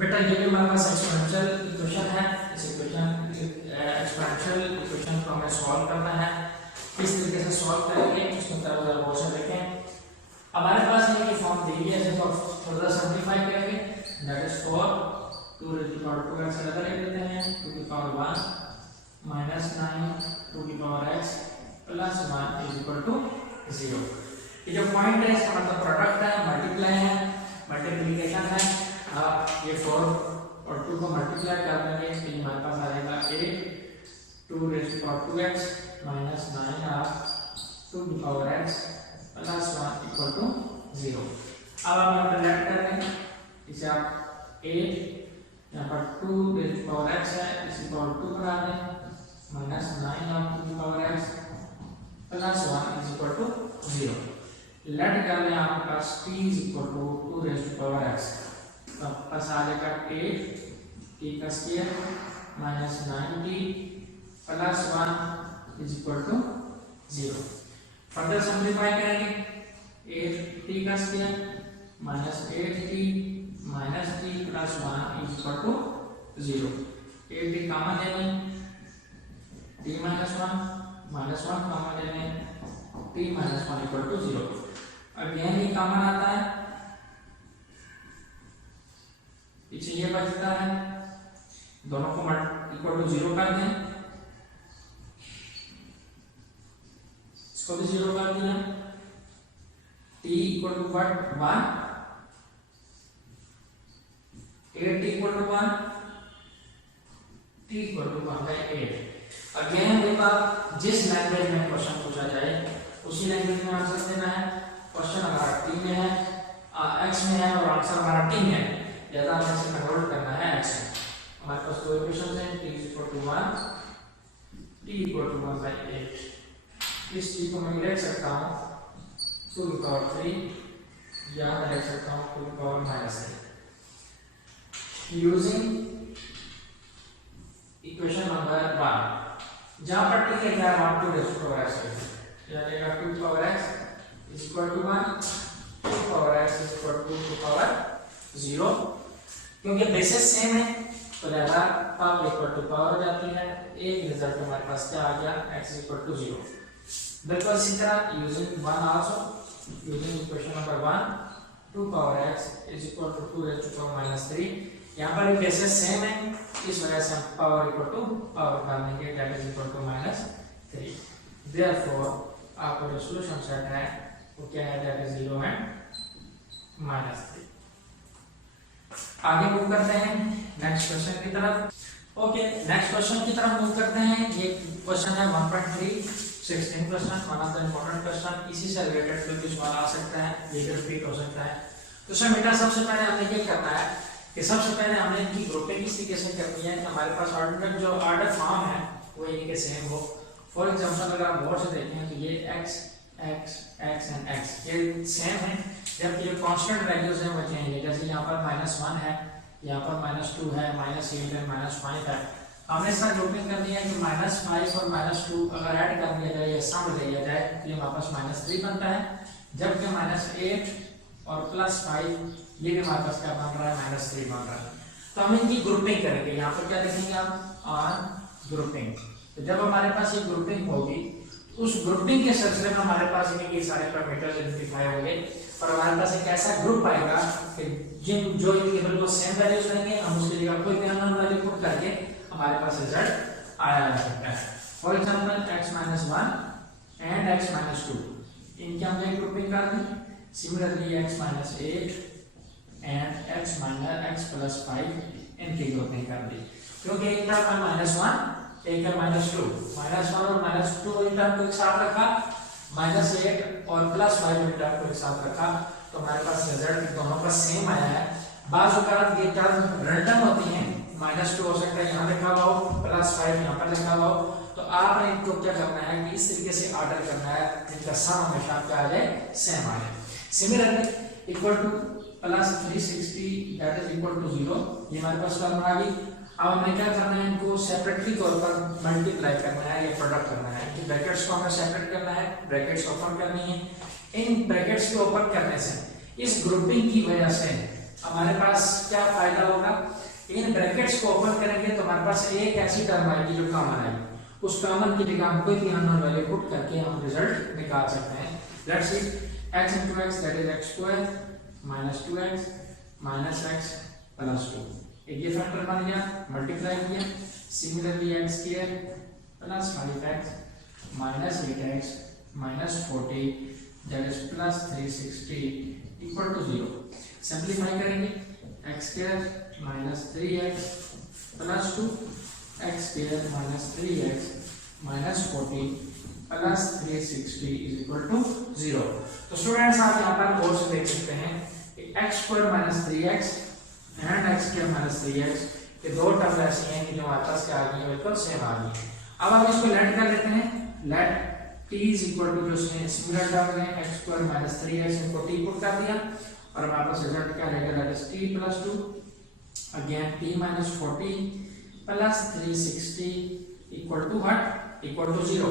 बेटा ये भी हमारे पास एक्सपोनेंशियल इक्वेशन है। इस एक्सपोनेंशियल इक्वेशन को हमें सॉल्व करना है। किस तरीके से सॉल्व करेंगे उसमें जरा गौर से देखें। हमारे पास ये फॉर्म दी है इसको थोड़ा सिंपलीफाई करेंगे that is 4 2 raised to power 2x अलग लिख देते हैं 2 की पावर 1 -9 2 की power x plus 1 is equal to 0। ये जो पॉइंट है इसका मतलब प्रोडक्ट है मल्टीप्लाई है मल्टीप्लिकेशन है। ये 4 और 2 को मल्टीप्लाई कर देंगे इसके लिए हमारे पास आ जाएगा 8 2 raised to power 2x -9 of 2 की power x plus 1 equal to 0। अब हम यहाँ पर लेट कर दें इसे आप 8 यहाँ पर 2 raised to power x है इसी पावर 2 बना दें -9 of 2 की power x plus 1 is equal to 0। Let कर लें आपके पास t is equal to 2 raised to power x तो पास आ जाएगा 8 t का square -9t plus 1 is equal to 0। Further simplify करेंगे 8t का square -8t -t plus 1 is equal to 0। 8t common ले लें t -1 कॉमन ले लें t -1 equal to 0। अगेन ये कॉमन आता है पीछे ये बचता है दोनों को इक्वल टू 0 कर दें इसको भी 0 कर दिया t equal to 1 8t equal to 1 t equal to 1/8। Again देखा जिस लैंग्वेज में क्वेश्चन पूछा जाए उसी लैंग्वेज में आंसर देना है। क्वेश्चन हमारा t में है x में है और आंसर हमारा t में है ज्यादा हमें इसे कन्वर्ट करना है x में। हमारे पास दो इक्वेशन हैं t equal to 1 t equal to 1/8। इस t को मैं लिख सकता हूँ 2 की पावर 3 या मैं लिख सकता हूँ 2 की पावर -3 यूजिंग इक्वेशन नंबर 1 जहाँ पर t है क्या 1 2 raised to power x या लेगा 2 की power x is equal to 1 2 की power x is equal to 2 की पावर 0। क्योंकि बेसिस सेम है तो लिहाजा पावर इक्वल टू पावर हो जाती है। एक रिजल्ट हमारे पास क्या आ गया x इक्वल टू 0। बिल्कुल इसी तरह using 1 also using equation number 1 2 power x is equal to 2 raised to power -3। यहाँ पर बेसिस सेम है इस वजह से हम पावर इक्वल टू पावर कर देंगे that is equal to -3। Therefore आपका जो सॉल्यूशन सेट है वो क्या है दैट इज 0 एंड -3। आगे मूव करते हैं नेक्स्ट क्वेश्चन की तरफ। ओके नेक्स्ट क्वेश्चन की तरफ मूव करते हैं। ये क्वेश्चन है 1.3 16 question, one of the important question, इसी से रिलेटेड कोई भी सवाल आ सकता है, ये भी रिपीट हो सकता है। तो सर बेटा सबसे पहले हमें क्या करना है कि सबसे पहले हमें इनकी ग्रुपिंग इस तरीके से करनी है कि हमारे पास ऑर्डर जो ऑर्डर फॉर्म है वो इनके सेम हो। फॉर एग्जांपल अगर आप गौर से देखें तो ये x x x and x ये सेम है, जबकि ये कांस्टेंट वैल्यूज हैं वो चेंज है। जैसे यहाँ पर -1 है, यहाँ पर -2 है, -8 है, -5 है। हमने इसका ग्रुपिंग करनी है कि -5 और -2 अगर ऐड कर दिया जाए या सम ले लिया जाए तो ये हमारे पास -3 बनता है, जबकि -8 और +5 ये भी हमारे पास क्या बन रहा है, -3 बन रहा है। तो हम इनकी ग्रुपिंग करेंगे। यहाँ पर क्या लिखेंगे आप, ऑन ग्रुपिंग। तो जब हमारे पास ये ग्रुपिंग होगी, उस ग्रुपिंग के सिलसिले में हमारे पास इनके सारे पैरामीटर्स आइडेंटिफाई होंगे और हमारे पास एक ऐसा ग्रुप आएगा कि जिन जो इनके बिल्कुल सेम वैल्यूज रहेंगे, हम उसकी जगह कोई भी अननोन वैल्यू पुट करके हमारे पास रिजल्ट आया जा सकता है। For example x-1 and x-2 इनकी हमने ग्रुपिंग कर दी। सिमिलरली x-8 एंड x-5 इनकी ग्रुपिंग कर दी, क्योंकि एक टर्म है -1 एक है -2, -1 और -2 टर्म को एक साथ रखा, -8 और +5 टर्म को एक साथ रखा, तो हमारे पास रिजल्ट दोनों का सेम आया है। बाज़ औक़ात ये टर्म रैंडम होती हैं, -2 हो सकता है यहाँ लिखा हुआ हो, +5 यहाँ पर लिखा हुआ हो, तो आपने इनको क्या करना है कि इस तरीके से ऑर्डर करना है जिनका सम हमेशा क्या आ जाए, सेम आ जाए। Similarly equal to +360 that is equal to 0, ये हमारे पास टर्म आ गई। अब हमें क्या करना है, इनको सेपरेटली तौर पर मल्टीप्लाई करना है या प्रोडक्ट करना है। कि ब्रैकेट्स को हमें सेपरेट करना है, ब्रैकेट्स ओपन करनी है। इन ब्रैकेट्स को ओपन करने से इस ग्रुपिंग की वजह से हमारे पास क्या फायदा होगा, इन ब्रैकेट्स को ओपन करेंगे तो हमारे पास एक ऐसी टर्म आएगी जो कॉमन आएगी, उस कॉमन की जगह हम कोई भी अननोन वैल्यू पुट करके हम रिजल्ट निकाल सकते हैं। Let's see x into x that is x square -2x -x +2, एक ये फैक्टर बन गया, मल्टीप्लाई किया। Similarly x square +5x -8x -40 that is +360 equal to 0। Simplify करेंगे, x square -3x +2 x square -3x -40 +360 is equal to 0। तो students आप यहाँ पर गौर से देख सकते हैं कि x square -3x and x square -3x ये दो टर्म ऐसी हैं कि जो हमारे पास क्या आ गई है, बिल्कुल सेम आ गई। अब हम इसको लेट कर लेते हैं, let t is equal to जो सिमिलर टर्म है x square -3x इनको t पुट कर दिया और हमारे पास रिजल्ट क्या रहेगा, that is t +2 again t -40 +360 equal to what, equal to 0।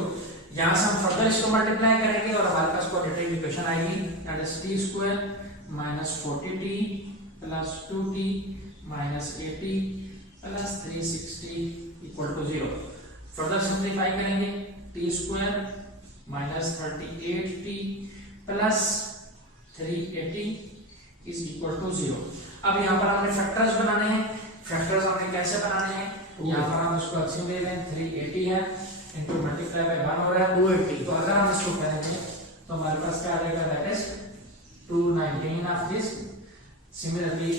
यहां से हम फर्दर इसको मल्टीप्लाई करेंगे और हमारे पास क्वाड्रेटिक इक्वेशन आएगी, that is t square -40t +2t -80 +360 equal to 0। Further simplify करेंगे, t square -38t +380 is equal to 0। अब यहाँ पर हमने फैक्टर्स बनाने हैं। फैक्टर्स हमने कैसे बनाने हैं, यहाँ पर हम इसको एलसीएम ले लें, 380 है इनटू मल्टीप्लाई बाय 1 हो रहा है 280। तो अगर हम इसको करेंगे तो हमारे पास क्या आ जाएगा, that is 219 of this. Similarly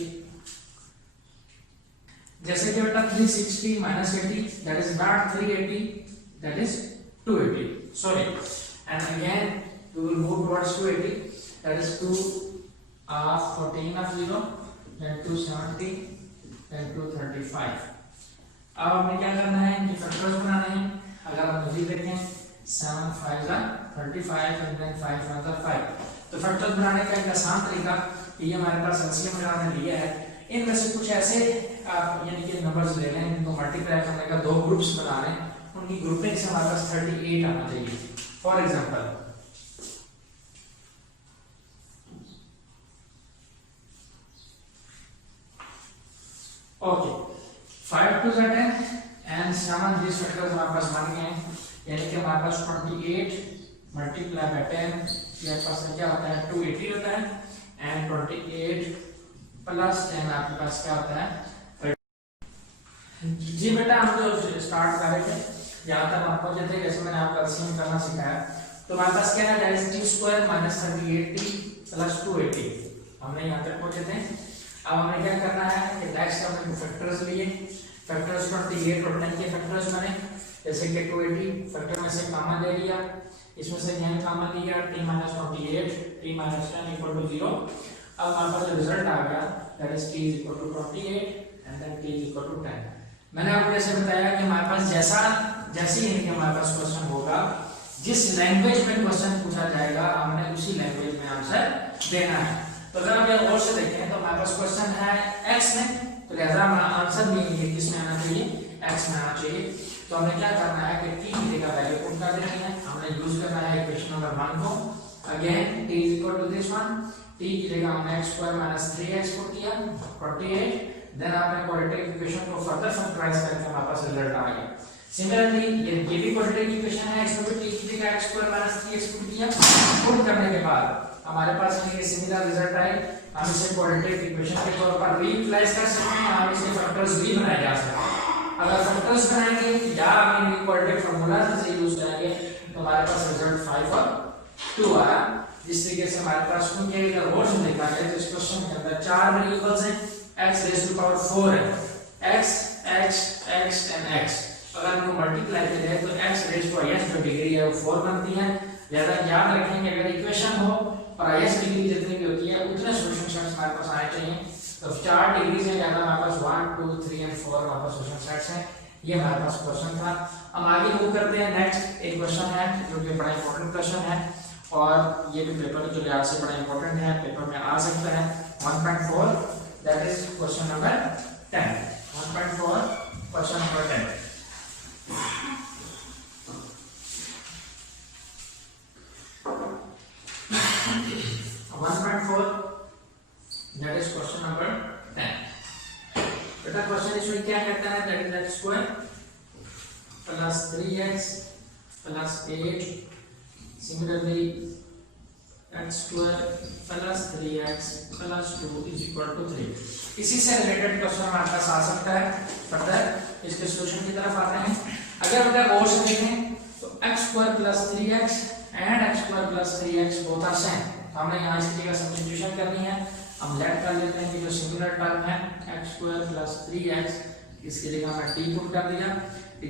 जैसे कि बेटा 360 -80 that is not 380 that is 280, sorry, and again we will move towards 280 that is 2 of 14 of 0 then 270 then 235। अब हमें क्या करना है, इनके फैक्टर्स बनाने हैं। अगर हम मजीद देखें 7 5 35 and then 5 another 5, तो फैक्टर्स बनाने का एक आसान तरीका ये हमारे पास एलसीएम हमने लिया है। इनमें से कुछ ऐसे आप यानी कि नंबर्स ले लें जिनको मल्टीप्लाई करने का दो ग्रुप्स बना लें, उनकी ग्रुपिंग से हमारे पास 38 आना चाहिए। For example okay 5 2 10 and 7 this factors हमारे पास बन गए हैं, यानी कि हमारे पास 28 मल्टीप्लाई बाय 10 ये पास क्या होता है, 280 होता है, एंड 28 प्लस 10 आपके पास क्या होता है। जी बेटा हम जो स्टार्ट कर रहे थे यहाँ तक हम पहुंचे थे, जैसे मैंने आपको एलसीएम करना सिखाया, तो हमारे पास क्या है, that is t square -38t + 280। हमने यहाँ तक पहुंचे थे। अब हमें क्या करना है कि नेक्स्ट हमने फैक्टर्स लिए, फैक्टर्स 28 और 10 के फैक्टर्स बने, जैसे कि 280 फैक्टर में से कॉमन ले लिया, इसमें से 10 कॉमन लिया, t minus 28 t minus 10 equal to 0। अब हमारे पास रिजल्ट आ गया, that is t is equal to 28 and then t is equal to 10। मैंने आपको जैसे बताया कि हमारे पास जैसे ही हमारे पास क्वेश्चन होगा, जिस लैंग्वेज में क्वेश्चन पूछा जाएगा हमने उसी लैंग्वेज में आंसर देना है। तो अगर आप ये गौर से देखें तो हमारे पास क्वेश्चन है x में, तो लिहाजा हमारा आंसर भी किस में आना चाहिए, x में आना चाहिए। तो हमें क्या करना है कि t की जगह वैल्यू पुट कर देनी है, हमने यूज करना है इक्वेशन नंबर 1 को। Again t is equal to this one, t की जगह हमने x square minus 3x put किया 48, देन आपने क्वाड्रेटिक इक्वेशन को फर्दर फैक्टराइज करके हमारे पास रिजल्ट आ गया। सिमिलरली ये भी क्वाड्रेटिक इक्वेशन है, इसमें भी t की जगह x square minus 3x put किया, पुट करने के बाद हमारे पास ये सिमिलर रिजल्ट आए। हम इसे क्वाड्रेटिक इक्वेशन के तौर पर रीप्लेस कर सकते हैं, हम इसके फैक्टर्स भी बनाए जा सकते हैं। अगर फैक्टर्स बनाएंगे या हम क्वाड्रेटिक फार्मूला से यूज करेंगे तो हमारे पास रिजल्ट 5 और 2 आया। जिस तरीके से हमारे पास उनके अगर रोज देखा जाए तो इस क्वेश्चन के अंदर 4 वेरिएबल्स हैं, x रेज़ टू पावर 4 है, x x x and x। अगर इनको मल्टीप्लाई करें तो x रेज़ टू हाईएस्ट जो डिग्री है वो 4 बनती है। ज्यादा याद रखेंगे अगर इक्वेशन हो और हाईएस्ट डिग्री जितनी भी होती है उतने सॉल्यूशन सेट्स हमारे पास आने चाहिए। तो 4 डिग्री से ज्यादा हमारे पास 1 2 3 और 4 हमारे पास सॉल्यूशन सेट्स हैं। ये हमारे पास क्वेश्चन था। हम आगे मूव करते हैं। नेक्स्ट एक क्वेश्चन है जो कि बड़ा इंपॉर्टेंट क्वेश्चन है और ये भी पेपर के लिहाज से बड़ा इंपॉर्टेंट है, पेपर में आ सकता है। 1.4 that is question number 10। 1.4 question number 10। That is question number 10। बेटा क्वेश्चन इसमें क्या कहता है, that is x square plus 3x plus 8 similarly x square plus 3x plus 2 is equal to 3। इसी से रिलेटेड क्वेश्चन हमारे पास आ सकता है। फर्दर इसके सॉल्यूशन की तरफ आते हैं। अगर बेटा और से देखें तो x square plus 3x and x square plus 3x both are same। हमने यहाँ इसकी जगह सब्स्टिट्यूशन करनी है। हम लेट कर लेते हैं कि जो सिमिलर टर्म है x square plus 3x, इसकी जगह मैं t पुट कर दिया।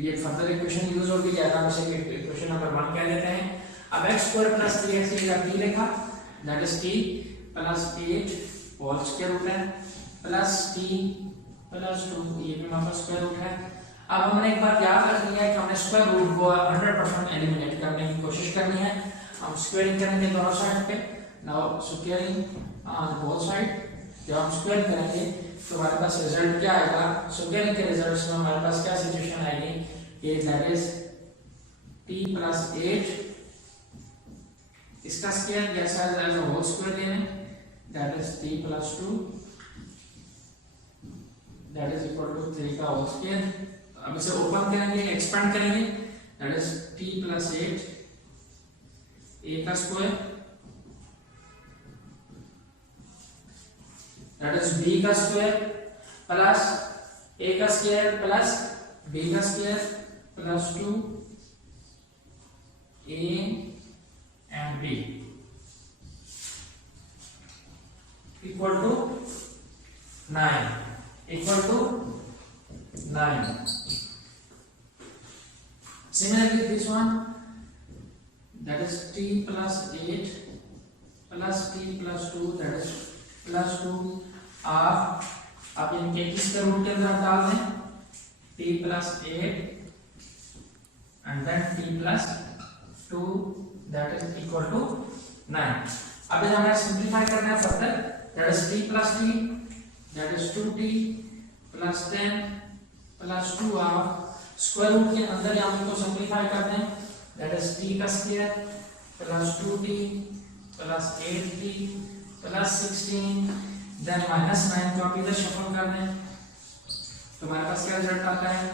ये फर्दर इक्वेशन यूज होगी, ज्यादा हम इसे इक्वेशन नंबर 1 कह लेते हैं। अब x square plus 3x की जगह t लिखा, that is t plus 8 whole square root है प्लस t plus 2, ये भी हमारे पास स्क्वायर रूट है। अब हमने एक बात याद रखनी है कि हमने स्क्वायर रूट को 100% एलिमिनेट करने की कोशिश करनी है। हम स्क्वायरिंग करेंगे दोनों साइड पे। Now squaring on both side, जब हम स्क्वायर करेंगे तो हमारे पास रिजल्ट क्या आएगा। स्क्वायरिंग के रिजल्ट्स में हमारे पास क्या सिचुएशन आएगी, ये दैट इज t plus 8 इसका स्क्वायर जैसा एज अ होल स्क्वायर लेने, that is t plus 2 that is equal to 3 का होल स्क्वायर। अब इसे ओपन करेंगे, एक्सपेंड करेंगे, that is t plus 8 a का स्क्वायर दैट इज b का स्क्वायर प्लस a का स्क्वायर प्लस b का square plus 2 a and b equal to 9 equal to 9। Similarly this one that is t plus 8 plus t plus 2 that is plus 2 आप इनके किसके root के अंदर डाल दें, t plus 8 and then t plus 2 that is equal to 9। अब इसे हमें सिंपलीफाई करना है further, that is t plus t that is 2t plus 10 plus 2 आप स्क्वायर रूट के अंदर हम इनको सिंपलीफाई कर दें, that is t का square plus 2t plus 8t plus 16 then minus 9 को आप इधर शफल कर दें तो हमारे पास क्या रिजल्ट आता है।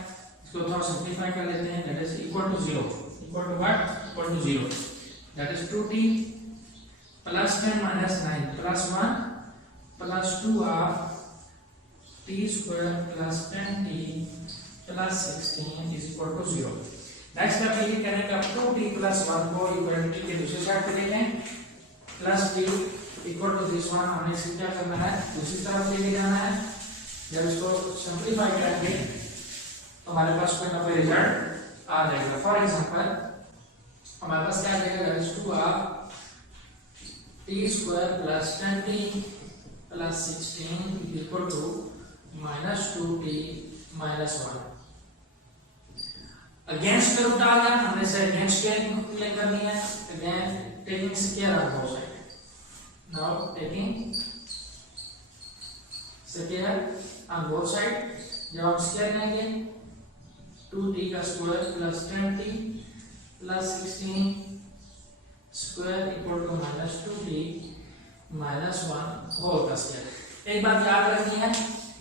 इसको थोड़ा सिंपलीफाई कर लेते हैं, that is equal to 0 equal to what equal to 0 that is 2t plus 10 minus 9 plus 1 plus 2 of t square plus 10t plus 16 is equal to 0। Next आप ये करेंगे अब 2t plus 1 को इक्वालिटी के दूसरी साइड पे ले लें plus t equal to this one. हमें इसको क्या करना है, दूसरी तरफ लेके जाना है। जब इसको सिंपलीफाई करेंगे तो हमारे पास कोई ना कोई रिजल्ट आ जाएगा। फॉर एग्जांपल हमारे पास क्या आ जाएगा, that is 2 t square plus 10t plus 16 equal to minus 2t minus 1। Against का रूट आ गया, हमने से अगेंस्ट क्या करनी है, again taking square on both side. Now taking square on both side, जब हम स्क्वायर लेंगे 2t का square plus 10t plus 16 square equal to minus 2t minus 1 whole का स्क्वायर। एक बात याद रखनी है,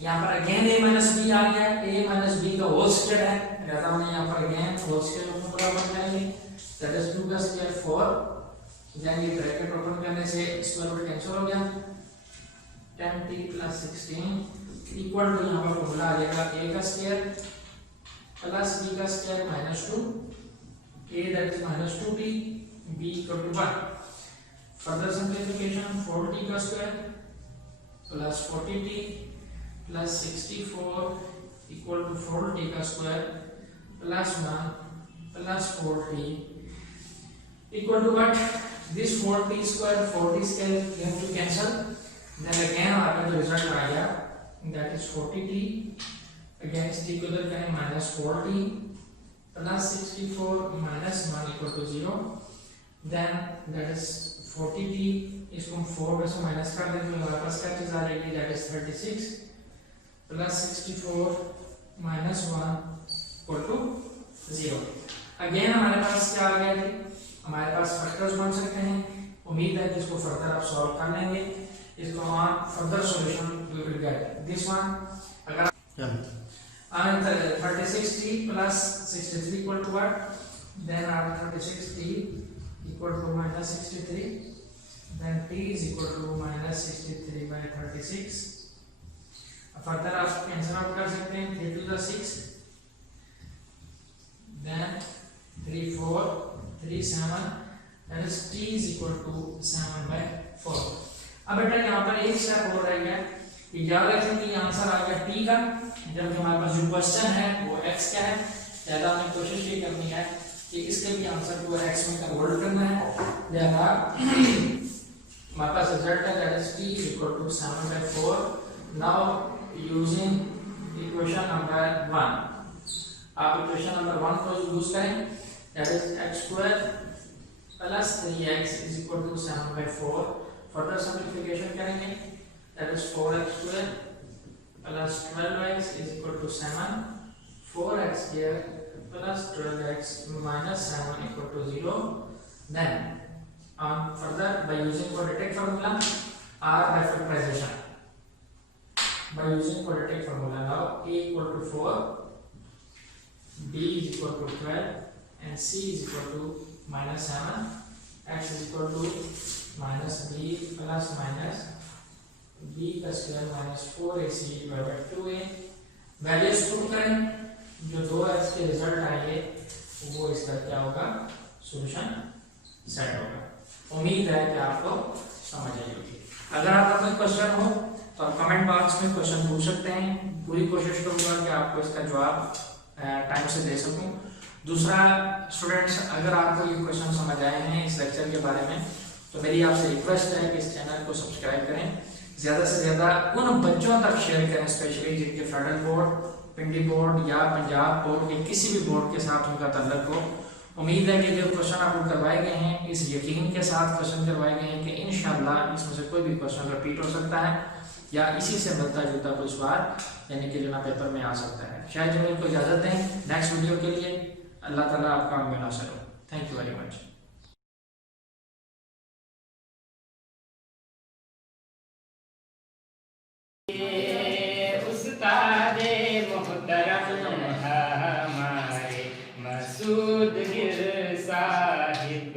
यहाँ पर अगेन a माइनस b आ गया, a माइनस b का होल स्क्वायर है, लिहाजा हमने यहाँ पर अगेन होल स्क्वायर फॉर्मूला बन जाएंगे, दैट इज 2 का स्क्वायर 4, देन ये ब्रैकेट ओपन करने से स्क्वायर रूट कैंसिल हो गया, 10t प्लस 16 इक्वल टू यहाँ पर फॉर्मूला आ जाएगा a का स्क्वायर प्लस b का square minus 2, a that is minus 2t, b equal to 1। Further simplification 4t का square plus 40t plus 64 equal to 4t का square plus 1 plus 4t equal to what, this 4t square 40 square going to cancel, then again हमारे पास जो result आ गया that is 40t against t को इधर करें minus 4t plus 64 minus 1 equal to 0, then that is 40t, इसको हम 4 में से माइनस कर देंगे, हमारे पास क्या चीज आ जाएगी, that is 36 plus 64 minus 1 equal to 0। Again हमारे पास क्या आ गया जी, हमारे पास फैक्टर्स बन सकते हैं, उम्मीद है कि इसको फर्दर आप सॉल्व कर लेंगे, इसको हम further solution we will get this one. अगर 36t plus 63 equal to what, then after 36t equal to minus 63, then t is equal to minus 63 by 36। Further आप कैंसिल आउट कर सकते हैं, 3 to the 6, then 3 4 3 7, that is t is equal to 7 by 4। अब बेटा यहाँ पर एक step हो रहा है कि याद रखें कि आंसर आ गया t का, जबकि हमारे पास जो क्वेश्चन है वो x का है, ज्यादा हमें कोशिश ये करनी है कि इसके भी आंसर को x में कन्वर्ट करना है, लिहाजा हमारे पास रिजल्ट है that is t equal to 7 by 4। Now using equation number 1, आप इक्वेशन नंबर 1 को यूज करें, that is x square plus 3x is equal to 7 by 4। Further simplification करेंगे, that is 4x square plus 12x is equal to 7, 4x here plus 12x minus 7 equal to 0। Then on further by using quadratic formula or by factorization, by using quadratic formula, now a equal to 4, b is equal to 12 and c is equal to minus 7, x is equal to minus b plus minus b का square minus 4ac divide bye 2a। Values put करें, जो 2x के result आएंगे वो इसका क्या होगा, solution set होगा। उम्मीद है कि आपको समझ आई होगी। अगर आपका कोई क्वेश्चन हो तो आप कमेंट बॉक्स में क्वेश्चन पूछ सकते हैं, पूरी कोशिश करूंगा कि आपको इसका जवाब टाइम से दे सकूं। दूसरा स्टूडेंट्स, अगर आपको ये क्वेश्चन समझ आए हैं इस लेक्चर के बारे में, तो मेरी आपसे रिक्वेस्ट है कि इस चैनल को सब्सक्राइब करें, ज्यादा से ज्यादा उन बच्चों तक शेयर करें, स्पेशली जिनके फेडरल बोर्ड, पिंडी बोर्ड या पंजाब बोर्ड के किसी भी बोर्ड के साथ उनका ताल्लुक हो। उम्मीद है कि जो क्वेश्चन आपको करवाए गए हैं इस यकीन के साथ क्वेश्चन करवाए गए हैं कि इंशाल्लाह इसमें से कोई भी क्वेश्चन रिपीट हो सकता है या इसी से मिलता जुलता कोई सवाल यानी कि जो ना पेपर में आ सकता है। शायद जमीन को इजाजत दें नेक्स्ट वीडियो के लिए। अल्लाह ताला आपका मुनासिर हो। Thank you very much. उस्तादे मोहतरम हमारे मसूद गिर साहिब,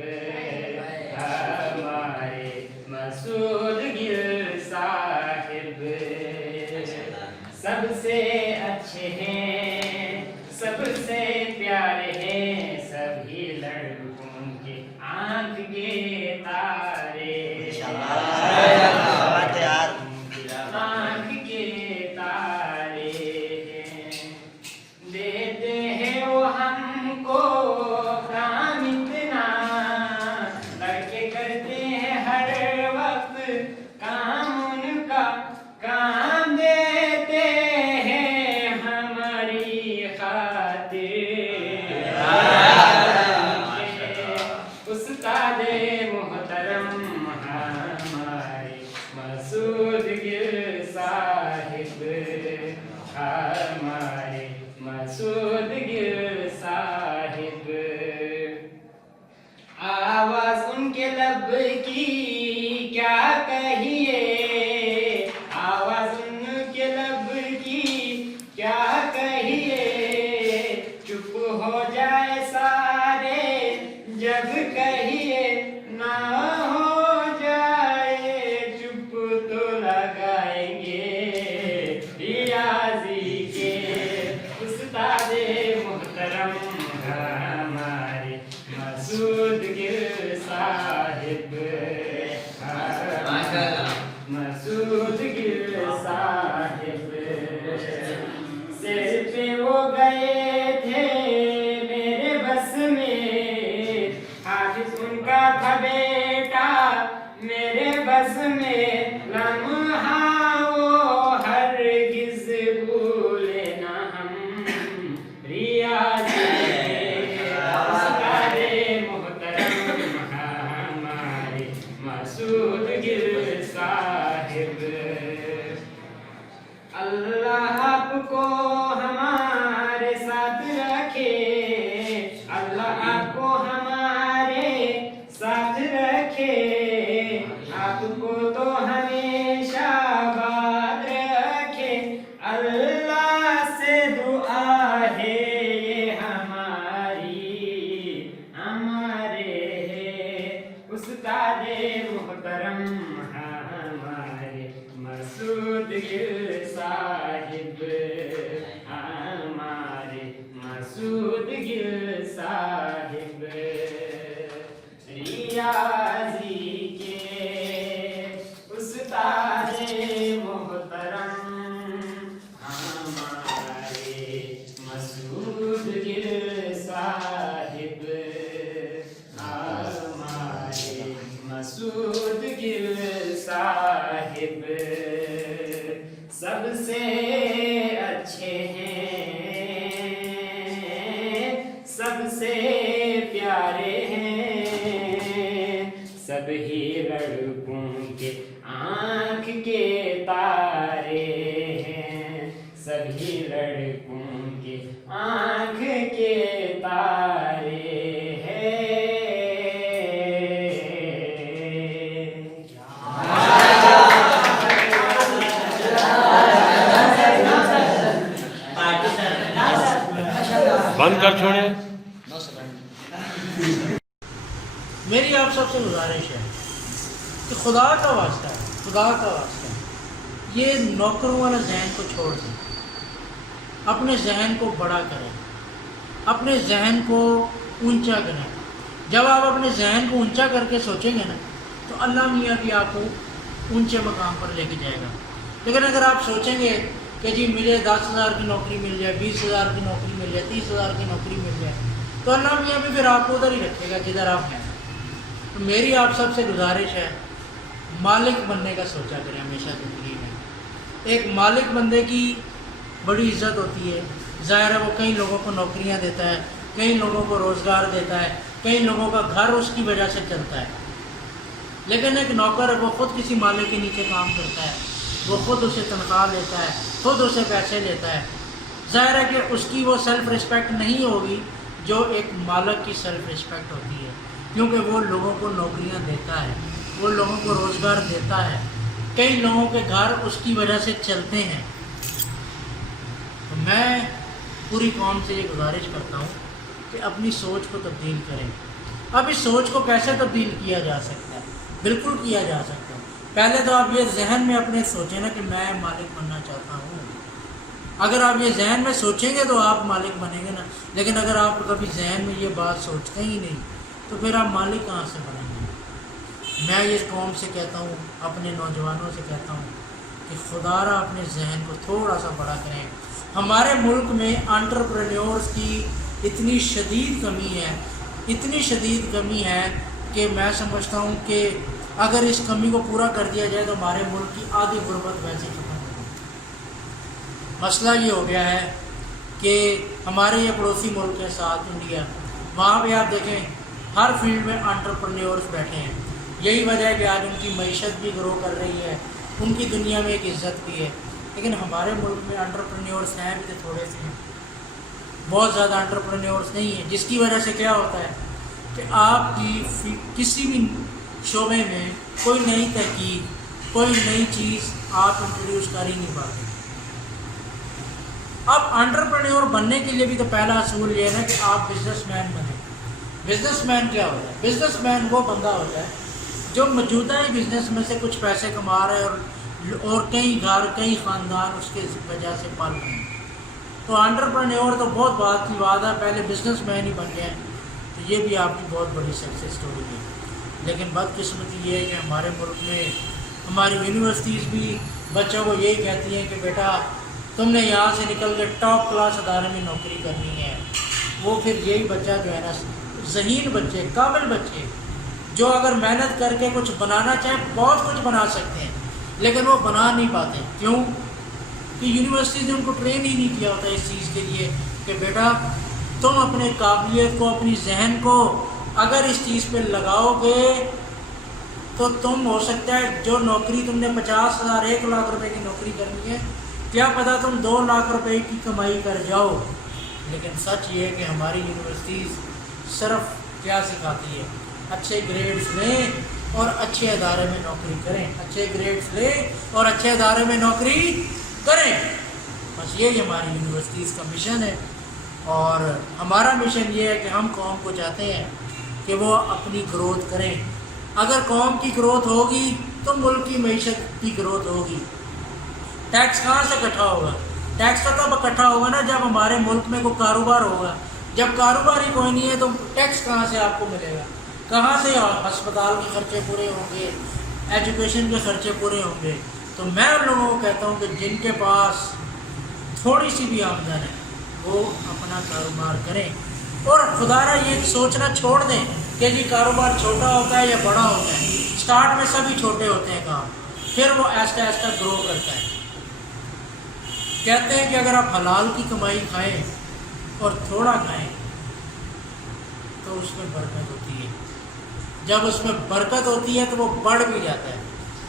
हमारे मसूद गिर साहिब सबसे अच्छे हैं, सबसे प्यारे हैं, सभी लड़कों के आंख के तारे, आंख के तारे देते लब की क्या कहिए, आवाज उनके लब की क्या कहिए, चुप हो जाए सारे जब कहिए, ना हो जाए चुप तो लगाएंगे रियाजी के उस्तादे मोहतरम हमारे मसूद गिल साहिब, मसूद गिल साहिब। सिर पे वो गए थे मेरे बस में, हाफिज उनका था बेटा मेरे बस में, लम्हा वो हरगिज भूले ना हम रियाजी उस्तादे मोहतरम हमारे मसूद गिल साहिब। अल्लाह आपको हमारे साथ रखे, अल्लाह आपको हमारे साथ रखे, आपको तो हमेशा बात रखे, अल्लाह से दुआ है ये हमारी हमारे उस्तादे मोहतरम हमारे मसूद गिल साहिब, हमारे मसूद गिल साहिब रियाजी के उस्तादे मोहतरम हमारे मसूद गिल साहिब, हमारे मसूद गिल साहिब सबसे अच्छे हैं, सबसे प्यारे हैं, सभी लड़कों के आँख के तारे हैं, सभी लड़कों के आँख के तारे हैं। बंद कर छोड़े। मेरी आप सबसे गुजारिश है कि खुदा का वास्ता है, खुदा का वास्ता है, ये नौकरों वाला जहन को छोड़ दें, अपने जहन को बड़ा करें, अपने जहन को ऊंचा करें। जब आप अपने जहन को ऊंचा करके सोचेंगे ना, तो अल्लाह मियाँ भी आपको ऊंचे मकाम पर लेके जाएगा। लेकिन अगर आप सोचेंगे कि जी मुझे 10,000 की नौकरी मिल जाए, 20,000 की नौकरी मिल जाए, 30,000 की नौकरी मिल जाए, तो अल्लाह मियाँ भी फिर आपको उधर ही रखेगा जिधर आप हैं। तो मेरी आप सबसे गुजारिश है, मालिक बनने का सोचा करें हमेशा ज़िंदगी में। एक मालिक बंदे की बड़ी इज्जत होती है। ज़ाहिर है वो कई लोगों को नौकरियां देता है, कई लोगों को रोज़गार देता है, कई लोगों का घर उसकी वजह से चलता है। लेकिन एक नौकर वो ख़ुद किसी मालिक के नीचे काम करता है, वो ख़ुद उसे तनख्वाह लेता है, ख़ुद उसे पैसे लेता है। ज़ाहिर है कि उसकी वो सेल्फ़ रिस्पेक्ट नहीं होगी जो एक मालिक की सेल्फ़ रिस्पेक्ट होती है, क्योंकि वो लोगों को नौकरियां देता है, वो लोगों को रोज़गार देता है, कई लोगों के घर उसकी वजह से चलते हैं। तो मैं पूरी कौम से ये गुजारिश करता हूँ कि अपनी सोच को तब्दील करें। अब इस सोच को कैसे तब्दील किया जा सकता है? बिल्कुल किया जा सकता है। पहले तो आप ये जहन में अपने सोचें ना कि मैं मालिक बनना चाहता हूँ। अगर आप ये जहन में सोचेंगे तो आप मालिक बनेंगे ना। लेकिन अगर आप कभी जहन में ये बात सोचते ही नहीं तो फिर आप मालिक कहाँ से बनेंगे? मैं ये कौम से कहता हूँ, अपने नौजवानों से कहता हूँ कि खुदारा अपने जहन को थोड़ा सा बड़ा करें। हमारे मुल्क में एंटरप्रेन्योर्स की इतनी शदीद कमी है, इतनी शदीद कमी है कि मैं समझता हूँ कि अगर इस कमी को पूरा कर दिया जाए तो हमारे मुल्क की आधी गुर्बत वैसे खत्म हो जाए। मसला ये हो गया है कि हमारे ये पड़ोसी मुल्क है साथ इंडिया, वहाँ पे आप देखें हर फील्ड में एंटरप्रेन्योर्स बैठे हैं। यही वजह है कि आज उनकी मईशत भी ग्रो कर रही है, उनकी दुनिया में एक इज़्ज़त भी है। लेकिन हमारे मुल्क में एंटरप्रेन्योर्स हैं भी तो थोड़े से हैं, बहुत ज़्यादा एंटरप्रेन्योर्स नहीं है, जिसकी वजह से क्या होता है कि आपकी किसी भी शोबे में कोई नई तहकीक, कोई नई चीज़ आप इंट्रोड्यूस कर ही नहीं पाते। अब एंटरप्रेन्योर बनने के लिए भी तो पहला असूल ये है ना कि आप बिजनेसमैन बने। बिजनेसमैन क्या होता है? बिजनेसमैन वो बंदा होता है जो मौजूदा ही बिजनेस में से कुछ पैसे कमा रहे हैं और कई घर, कई ख़ानदान उसके वजह से पल रहे हैं। तो एंटरप्रेन्योर तो बहुत बात की बात है, पहले बिजनेसमैन ही बन गए, तो ये भी आपकी बहुत बड़ी सक्सेस स्टोरी है। लेकिन बदकिस्मती ये है कि हमारे मुल्क में हमारी यूनिवर्सिटीज़ भी बच्चों को यही कहती हैं कि बेटा तुमने यहाँ से निकल के टॉप क्लास अदारे में नौकरी करनी है। वो फिर यही बच्चा जो है ना, ज़हीन बच्चे, काबिल बच्चे, जो अगर मेहनत करके कुछ बनाना चाहें बहुत कुछ बना सकते हैं, लेकिन वो बना नहीं पाते। क्यों? कि यूनिवर्सिटी ने उनको ट्रेन ही नहीं किया होता इस चीज़ के लिए कि बेटा तुम अपने काबिलियत को, अपनी जहन को अगर इस चीज़ पे लगाओगे तो तुम हो सकता है जो नौकरी तुमने 50,000 1 लाख रुपए की नौकरी करनी है, क्या पता तुम 2 लाख रुपए की कमाई कर जाओ। लेकिन सच ये है कि हमारी यूनिवर्सिटीज़ सिर्फ क्या सिखाती है? अच्छे ग्रेड्स लें और अच्छे अदारे में नौकरी करें, अच्छे ग्रेड्स लें और अच्छे अदारे में नौकरी करें। बस यही हमारी यूनिवर्सिटीज़ का मिशन है। और हमारा मिशन ये है कि हम कौम को चाहते हैं कि वो अपनी ग्रोथ करें। अगर कौम की ग्रोथ होगी तो मुल्क की मईशत की ग्रोथ होगी। टैक्स कहाँ से इकट्ठा होगा? टैक्स तो तब इकट्ठा होगा ना जब हमारे मुल्क में कोई कारोबार होगा। जब कारोबार ही कोई नहीं है तो टैक्स कहाँ से आपको मिलेगा? कहाँ से अस्पताल के खर्चे पूरे होंगे, एजुकेशन के खर्चे पूरे होंगे? तो मैं उन लोगों को कहता हूँ कि जिनके पास थोड़ी सी भी आमदन है वो अपना कारोबार करें और खुदारा ये सोचना छोड़ दें कि जी कारोबार छोटा होता है या बड़ा होता है। स्टार्ट में सभी छोटे होते हैं काम, फिर वो आहिस्ता आहिस्ता ग्रो करता है। कहते हैं कि अगर आप हलाल की कमाई खाएं और थोड़ा खाएं तो उसमें बरकत होती है। जब उसमें बरकत होती है तो वो बढ़ भी जाता है।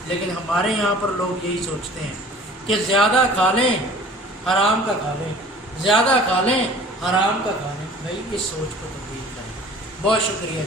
लेकिन हमारे यहाँ पर लोग यही सोचते हैं कि ज़्यादा खा लें हराम का खा लें, ज़्यादा खा लें हराम का खा लें। भाई इस सोच को तब्दील करें। बहुत शुक्रिया।